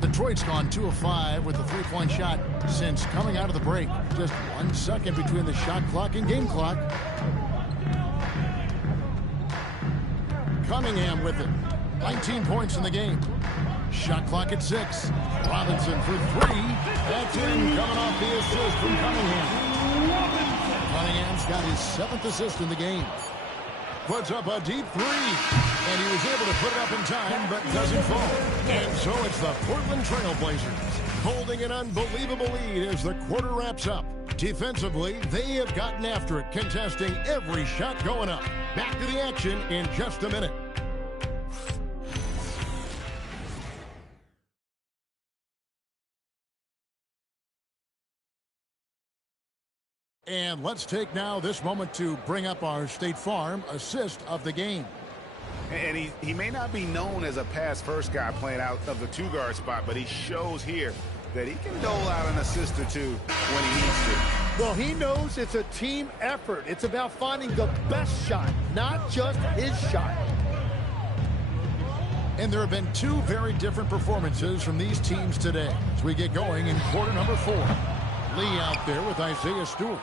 Detroit's gone 2 of 5 with the three-point shot since coming out of the break. Just 1 second between the shot clock and game clock. Cunningham with it. 19 points in the game. Shot clock at 6. Robinson for 3. That's in, coming off the assist from Cunningham. Cunningham's got his 7th assist in the game. Puts up a deep 3. And he was able to put it up in time, but doesn't fall. And so it's the Portland Trailblazers holding an unbelievable lead as the quarter wraps up. Defensively, they have gotten after it, contesting every shot going up. Back to the action in just a minute. And let's take now this moment to bring up our State Farm assist of the game. And he may not be known as a pass-first guy playing out of the 2-guard spot, but he shows here that he can dole out an assist or 2 when he needs to. Well, he knows it's a team effort. It's about finding the best shot, not just his shot. And there have been 2 very different performances from these teams today as we get going in quarter number 4. Lee out there with Isaiah Stewart.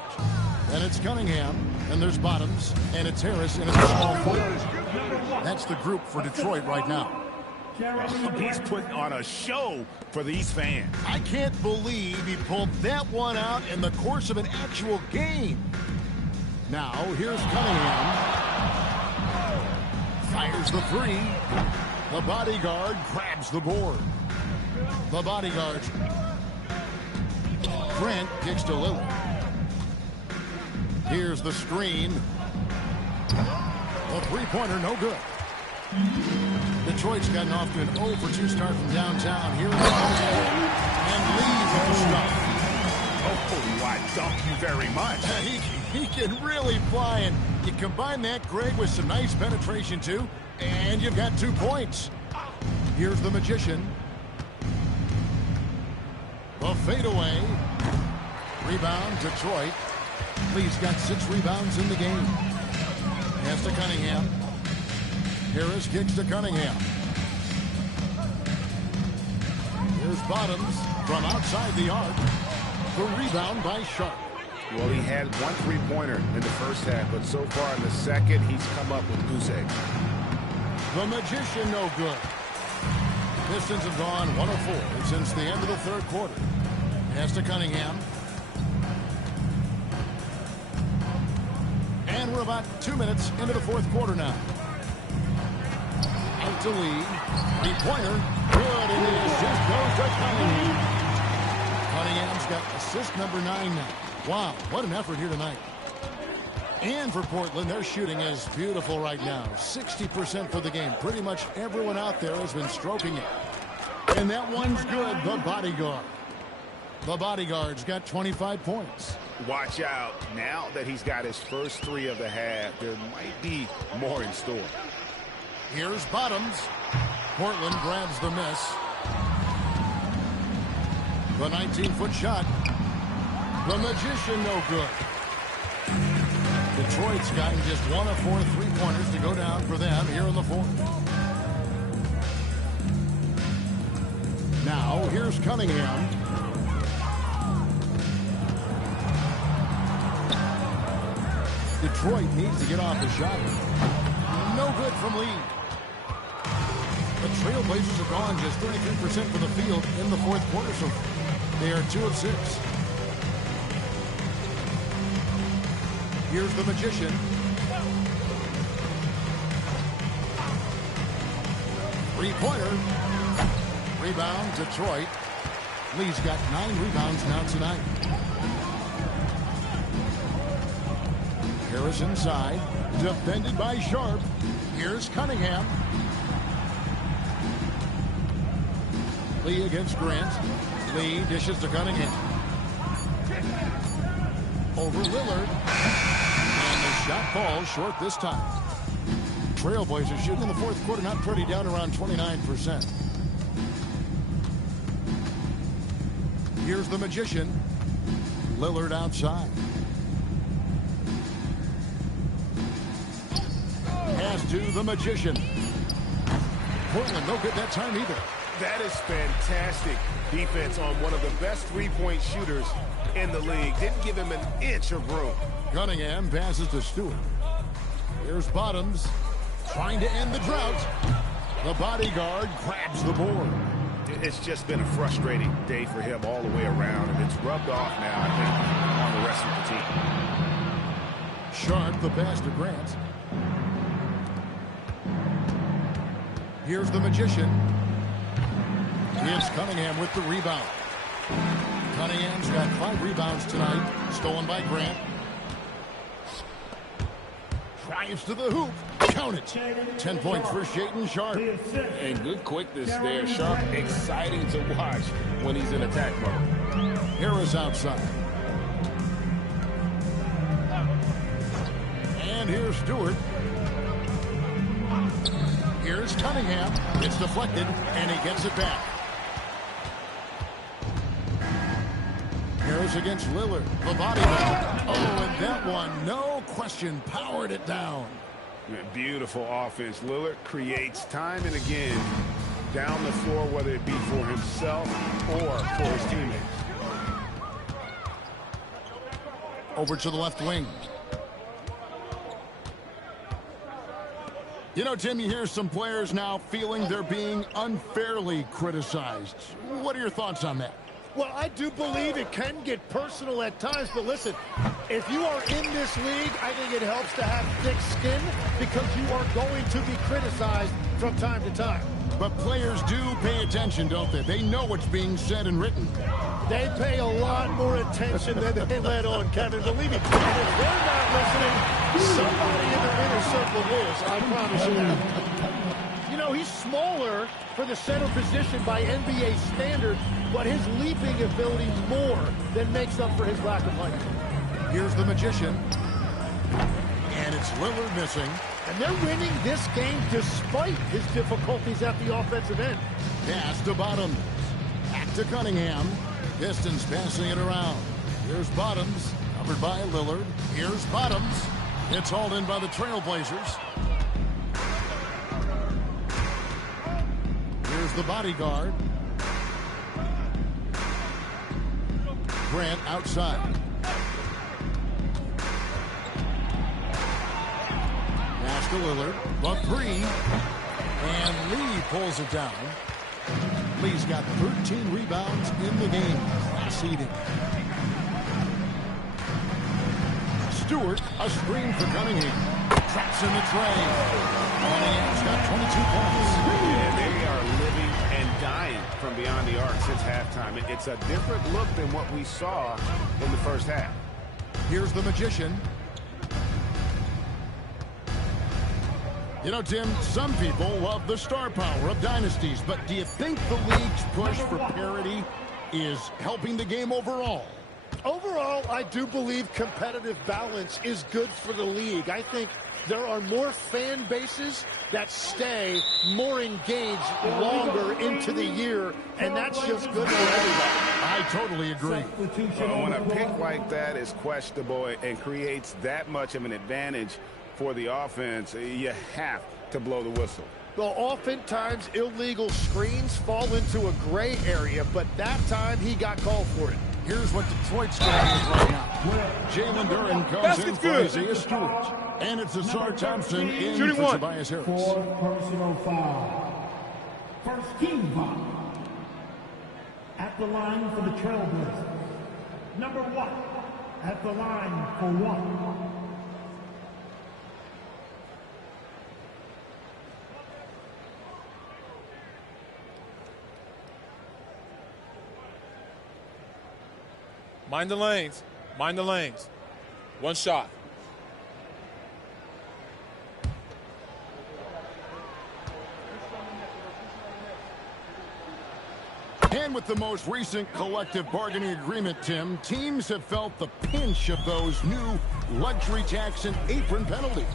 And it's Cunningham, and there's Bottoms, and it's Harris, and it's small forward. That's the group for Detroit right now. He's putting on a show for these fans. I can't believe he pulled that one out in the course of an actual game. Now, here's Cunningham. Fires the 3. The bodyguard grabs the board. The bodyguards. Grant kicks to Lillard. Here's the screen. A three-pointer, no good. Detroit's gotten off to an 0 for 2 start from downtown here in the first quarter. And leads with the stop. Oh, I thank you very much. He can really fly, and you combine that, Greg, with some nice penetration, too, and you've got 2 points. Here's the Magician. The fadeaway. Rebound, Detroit. Lee's got 6 rebounds in the game. Pass to Cunningham. Harris kicks to Cunningham. Here's Bottoms from outside the arc. The rebound by Sharp. Well, he had 1 three-pointer in the first half, but so far in the second, he's come up with goose eggs. The Magician, no good. Pistons have gone 1 of 4 since the end of the third quarter. Pass to Cunningham. And we're about 2 minutes into the fourth quarter now. Out to Lee. Three-pointer. Good. It is. Just goes to Cunningham. Cunningham's got assist number 9 now. Wow, what an effort here tonight. And for Portland, their shooting is beautiful right now. 60% for the game. Pretty much everyone out there has been stroking it. And that one's good. The bodyguard. The bodyguard's got 25 points. Watch out. Now that he's got his first 3 of the half, there might be more in store. Here's Bottoms. Portland grabs the miss. The 19-foot shot. The Magician, no good. Detroit's gotten just 1 of 4 three-pointers to go down for them here in the fourth. Now, here's Cunningham. Detroit needs to get off the shot. No good from Lee. The Trailblazers have gone just 33% from the field in the fourth quarter, so they are 2 of 6. Here's the Magician. Three-pointer. Rebound, Detroit. Lee's got 9 rebounds now tonight. Harris inside. Defended by Sharp. Here's Cunningham. Lee against Grant. Lee dishes to Cunningham. over Lillard. And the shot falls short this time. Trailblazers shooting in the fourth quarter, not pretty, down around 29%. Here's the Magician. Lillard outside. Pass to the Magician. Portland no good that time either. That is fantastic defense on one of the best three-point shooters in the league. Didn't give him an inch of room. Cunningham passes to Stewart. Here's Bottoms trying to end the drought. The bodyguard grabs the board. It's just been a frustrating day for him all the way around, and it's rubbed off now, I think, on the rest of the team. Sharp the pass to Grant. Here's the Magician. It's Cunningham with the rebound. Cunningham's got 5 rebounds tonight. Stolen by Grant. Drives to the hoop. Count it. 10 points for Shaedon Sharp. And good quickness there. Sharp, exciting to watch when he's in attack mode. Harris outside. And here's Stewart. Here's Cunningham. It's deflected, and he gets it back. Harris against Lillard. The body back. Oh, and that one, no question, powered it down. Beautiful offense. Lillard creates time and again down the floor, whether it be for himself or for his teammates. Over to the left wing. You know, Tim, you hear some players now feeling they're being unfairly criticized. What are your thoughts on that? Well, I do believe it can get personal at times, but listen, if you are in this league, I think it helps to have thick skin because you are going to be criticized from time to time. But players do pay attention, don't they? They know what's being said and written. They pay a lot more attention than they let on, Kevin. Believe me. And if they're not listening, somebody in their inner circle is. I promise you that. You know, he's smaller for the center position by NBA standards, but his leaping ability more than makes up for his lack of height. Here's the Magician. And it's Lillard missing. And they're winning this game despite his difficulties at the offensive end. Pass to Bottoms. Back to Cunningham. Pistons passing it around. Here's Bottoms, covered by Lillard. Here's Bottoms. It's hauled in by the Trailblazers. Here's the bodyguard. Grant outside. Pass to Lillard. The three. And Lee pulls it down. Lee's got 13 rebounds in the game. Class eating. Stewart, a screen for Cunningham. Traps in the tray. Cunningham's got 22 points. Yeah, they are living and dying from beyond the arc since halftime. It's a different look than what we saw in the first half. Here's the Magician. You know, Tim, some people love the star power of dynasties, but do you think the league's push for parity is helping the game overall? Overall, I do believe competitive balance is good for the league. I think there are more fan bases that stay more engaged longer into the year, and that's just good for everybody. I totally agree. When a pick like that is questionable and creates that much of an advantage for the offense, you have to blow the whistle. Well, oftentimes illegal screens fall into a gray area, but that time he got called for it. Here's what Detroit's doing right now. Jalen Duren comes in for Isaiah Stewart. And it's Ausar Thompson in Shooting for one. Tobias Harris. 4 personal foul. First team foul. At the line for the Trailblazers. Number 1. At the line for 1. Mind the lanes. Mind the lanes. One shot. And with the most recent collective bargaining agreement, Tim, teams have felt the pinch of those new luxury tax and apron penalties.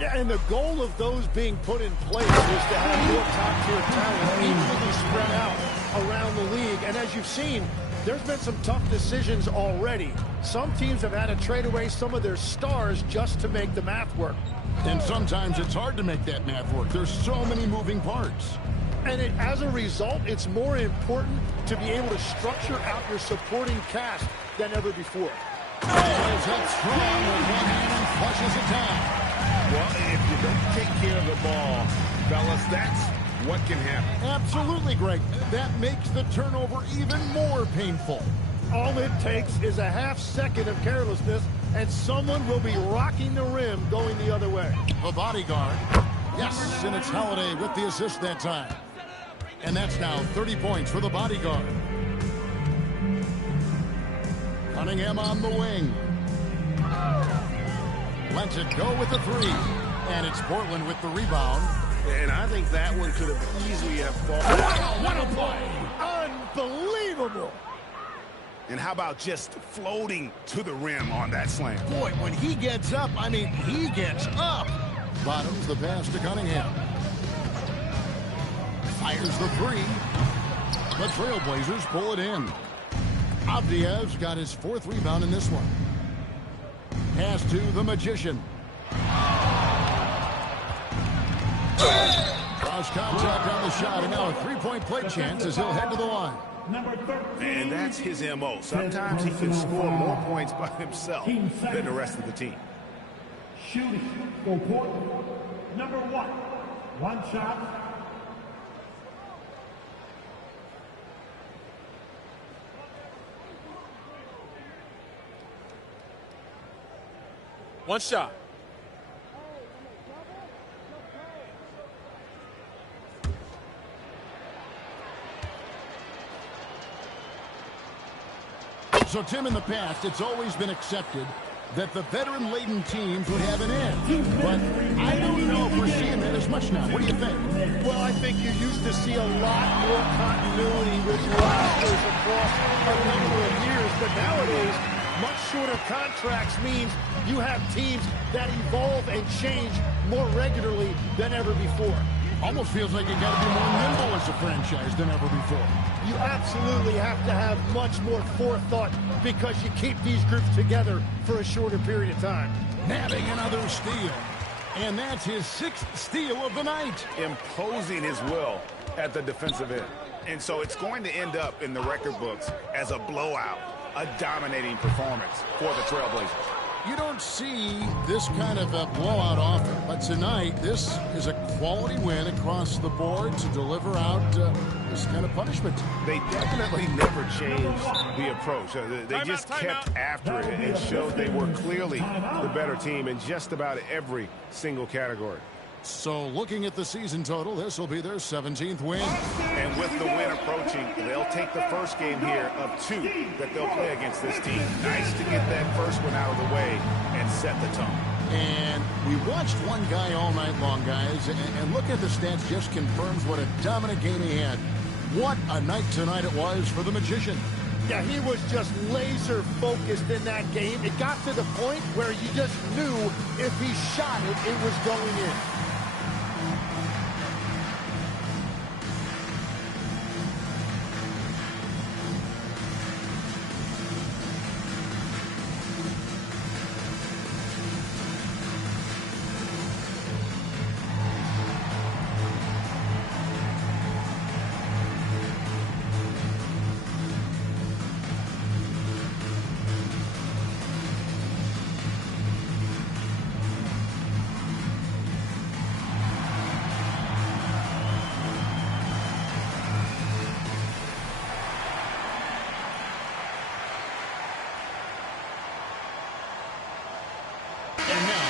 Yeah, and the goal of those being put in place is to have more top-tier talent equally spread out around the league. And as you've seen, there's been some tough decisions already. Some teams have had to trade away some of their stars just to make the math work. And sometimes it's hard to make that math work. There's so many moving parts. And as a result, it's more important to be able to structure out your supporting cast than ever before. Is that strong with one hand and flushes it down. Well, if you don't take care of the ball, fellas, that's what can happen. Absolutely, Greg. That makes the turnover even more painful. All it takes is a half second of carelessness, and someone will be rocking the rim going the other way. The bodyguard. Yes, and it's Holiday with the assist that time. And that's now 30 points for the bodyguard. Cunningham on the wing. Lets it go with the three. And it's Portland with the rebound. And I think that one could have easily have fallen. What a play! Unbelievable! And how about just floating to the rim on that slam? Boy, when he gets up, I mean, he gets up. Bottoms the pass to Cunningham. Fires the three. The Trailblazers pull it in. Avdiev's got his fourth rebound in this one. Pass to the Magician. Cross contact on the shot, and now a three-point play chance as he'll head to the line. And that's his MO. Sometimes he can score more points by himself than the rest of the team. Shooting for Portland, number 1. One shot. One shot. So, Tim, in the past, it's always been accepted that the veteran-laden teams would have an edge. But I don't know if we're seeing that as much now. What do you think? Well, I think you used to see a lot more continuity with rosters across a number of years, but nowadays, much shorter contracts means you have teams that evolve and change more regularly than ever before. Almost feels like you got to be more nimble as a franchise than ever before. You absolutely have to have much more forethought because you keep these groups together for a shorter period of time. Nabbing another steal. And that's his 6th steal of the night. Imposing his will at the defensive end. And so it's going to end up in the record books as a blowout, a dominating performance for the Trailblazers. You don't see this kind of a blowout often, but tonight this is a quality win across the board to deliver out this kind of punishment. They definitely never changed the approach. They just kept after it and showed they were clearly the better team in just about every single category. So looking at the season total, this will be their 17th win. And with the win approaching, they'll take the first game here of 2 that they'll play against this team. Nice to get that first one out of the way and set the tone. And we watched one guy all night long, guys, and look at the stats just confirms what a dominant game he had. What a night tonight it was for the Magician. Yeah, he was just laser focused in that game. It got to the point where you just knew if he shot it, it was going in.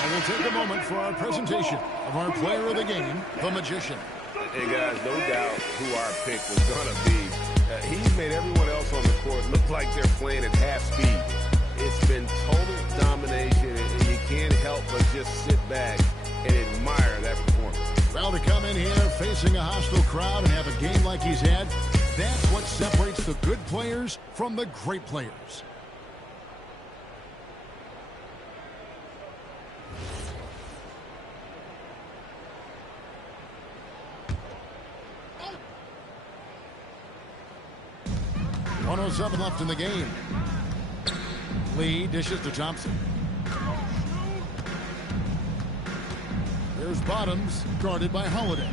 We'll take a moment for our presentation of our player of the game, the Magician. Hey, guys, no doubt who our pick was going to be. He's made everyone else on the court look like they're playing at half speed. It's been total domination, and you can't help but just sit back and admire that performance. Well, to come in here facing a hostile crowd and have a game like he's had, That's what separates the good players from the great players. .107 left in the game. Lee dishes to Thompson. There's Bottoms, guarded by Holiday.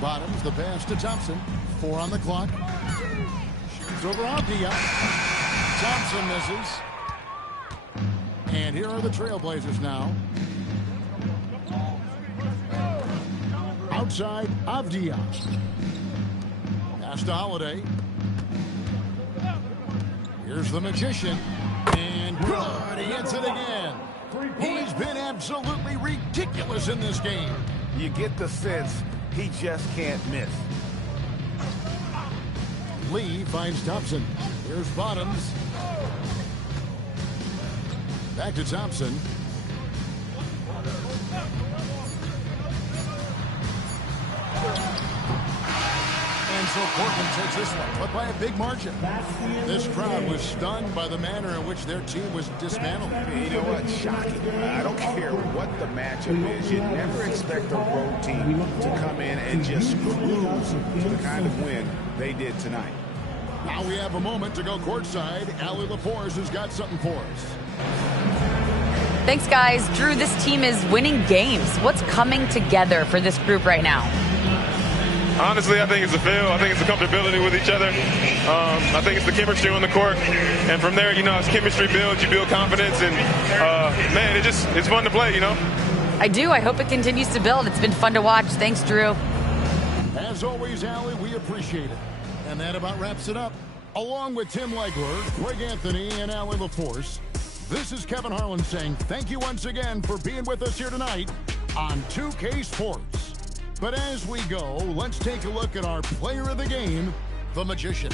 Bottoms, the pass to Thompson. 4 on the clock. Shoots over Avdia. Thompson misses. And here are the Trailblazers now. Outside, Avdia. Pass to Holiday. Here's the Magician. And good. He hits it again. He's been absolutely ridiculous in this game. You get the sense he just can't miss. Lee finds Thompson. Here's Bottoms. Back to Thompson. And so Portland takes this one, but by a big margin. This crowd was stunned by the manner in which their team was dismantled. You know what? Shocking. I don't care what the matchup is. You never expect a road team to come in and just cruise to the kind of win they did tonight. Now we have a moment to go courtside. Allie LaForce has got something for us. Thanks, guys. Drew, this team is winning games. What's coming together for this group right now? Honestly, I think it's the feel. I think it's the comfortability with each other. I think it's the chemistry on the court. And from there, you know, as chemistry builds, you build confidence. And, man, it's fun to play, you know. I do. I hope it continues to build. It's been fun to watch. Thanks, Drew. As always, Allie, we appreciate it. And that about wraps it up. Along with Tim Legler, Greg Anthony, and Allie LaForce, this is Kevin Harlan saying thank you once again for being with us here tonight on 2K Sports. But as we go, let's take a look at our player of the game, the Magician.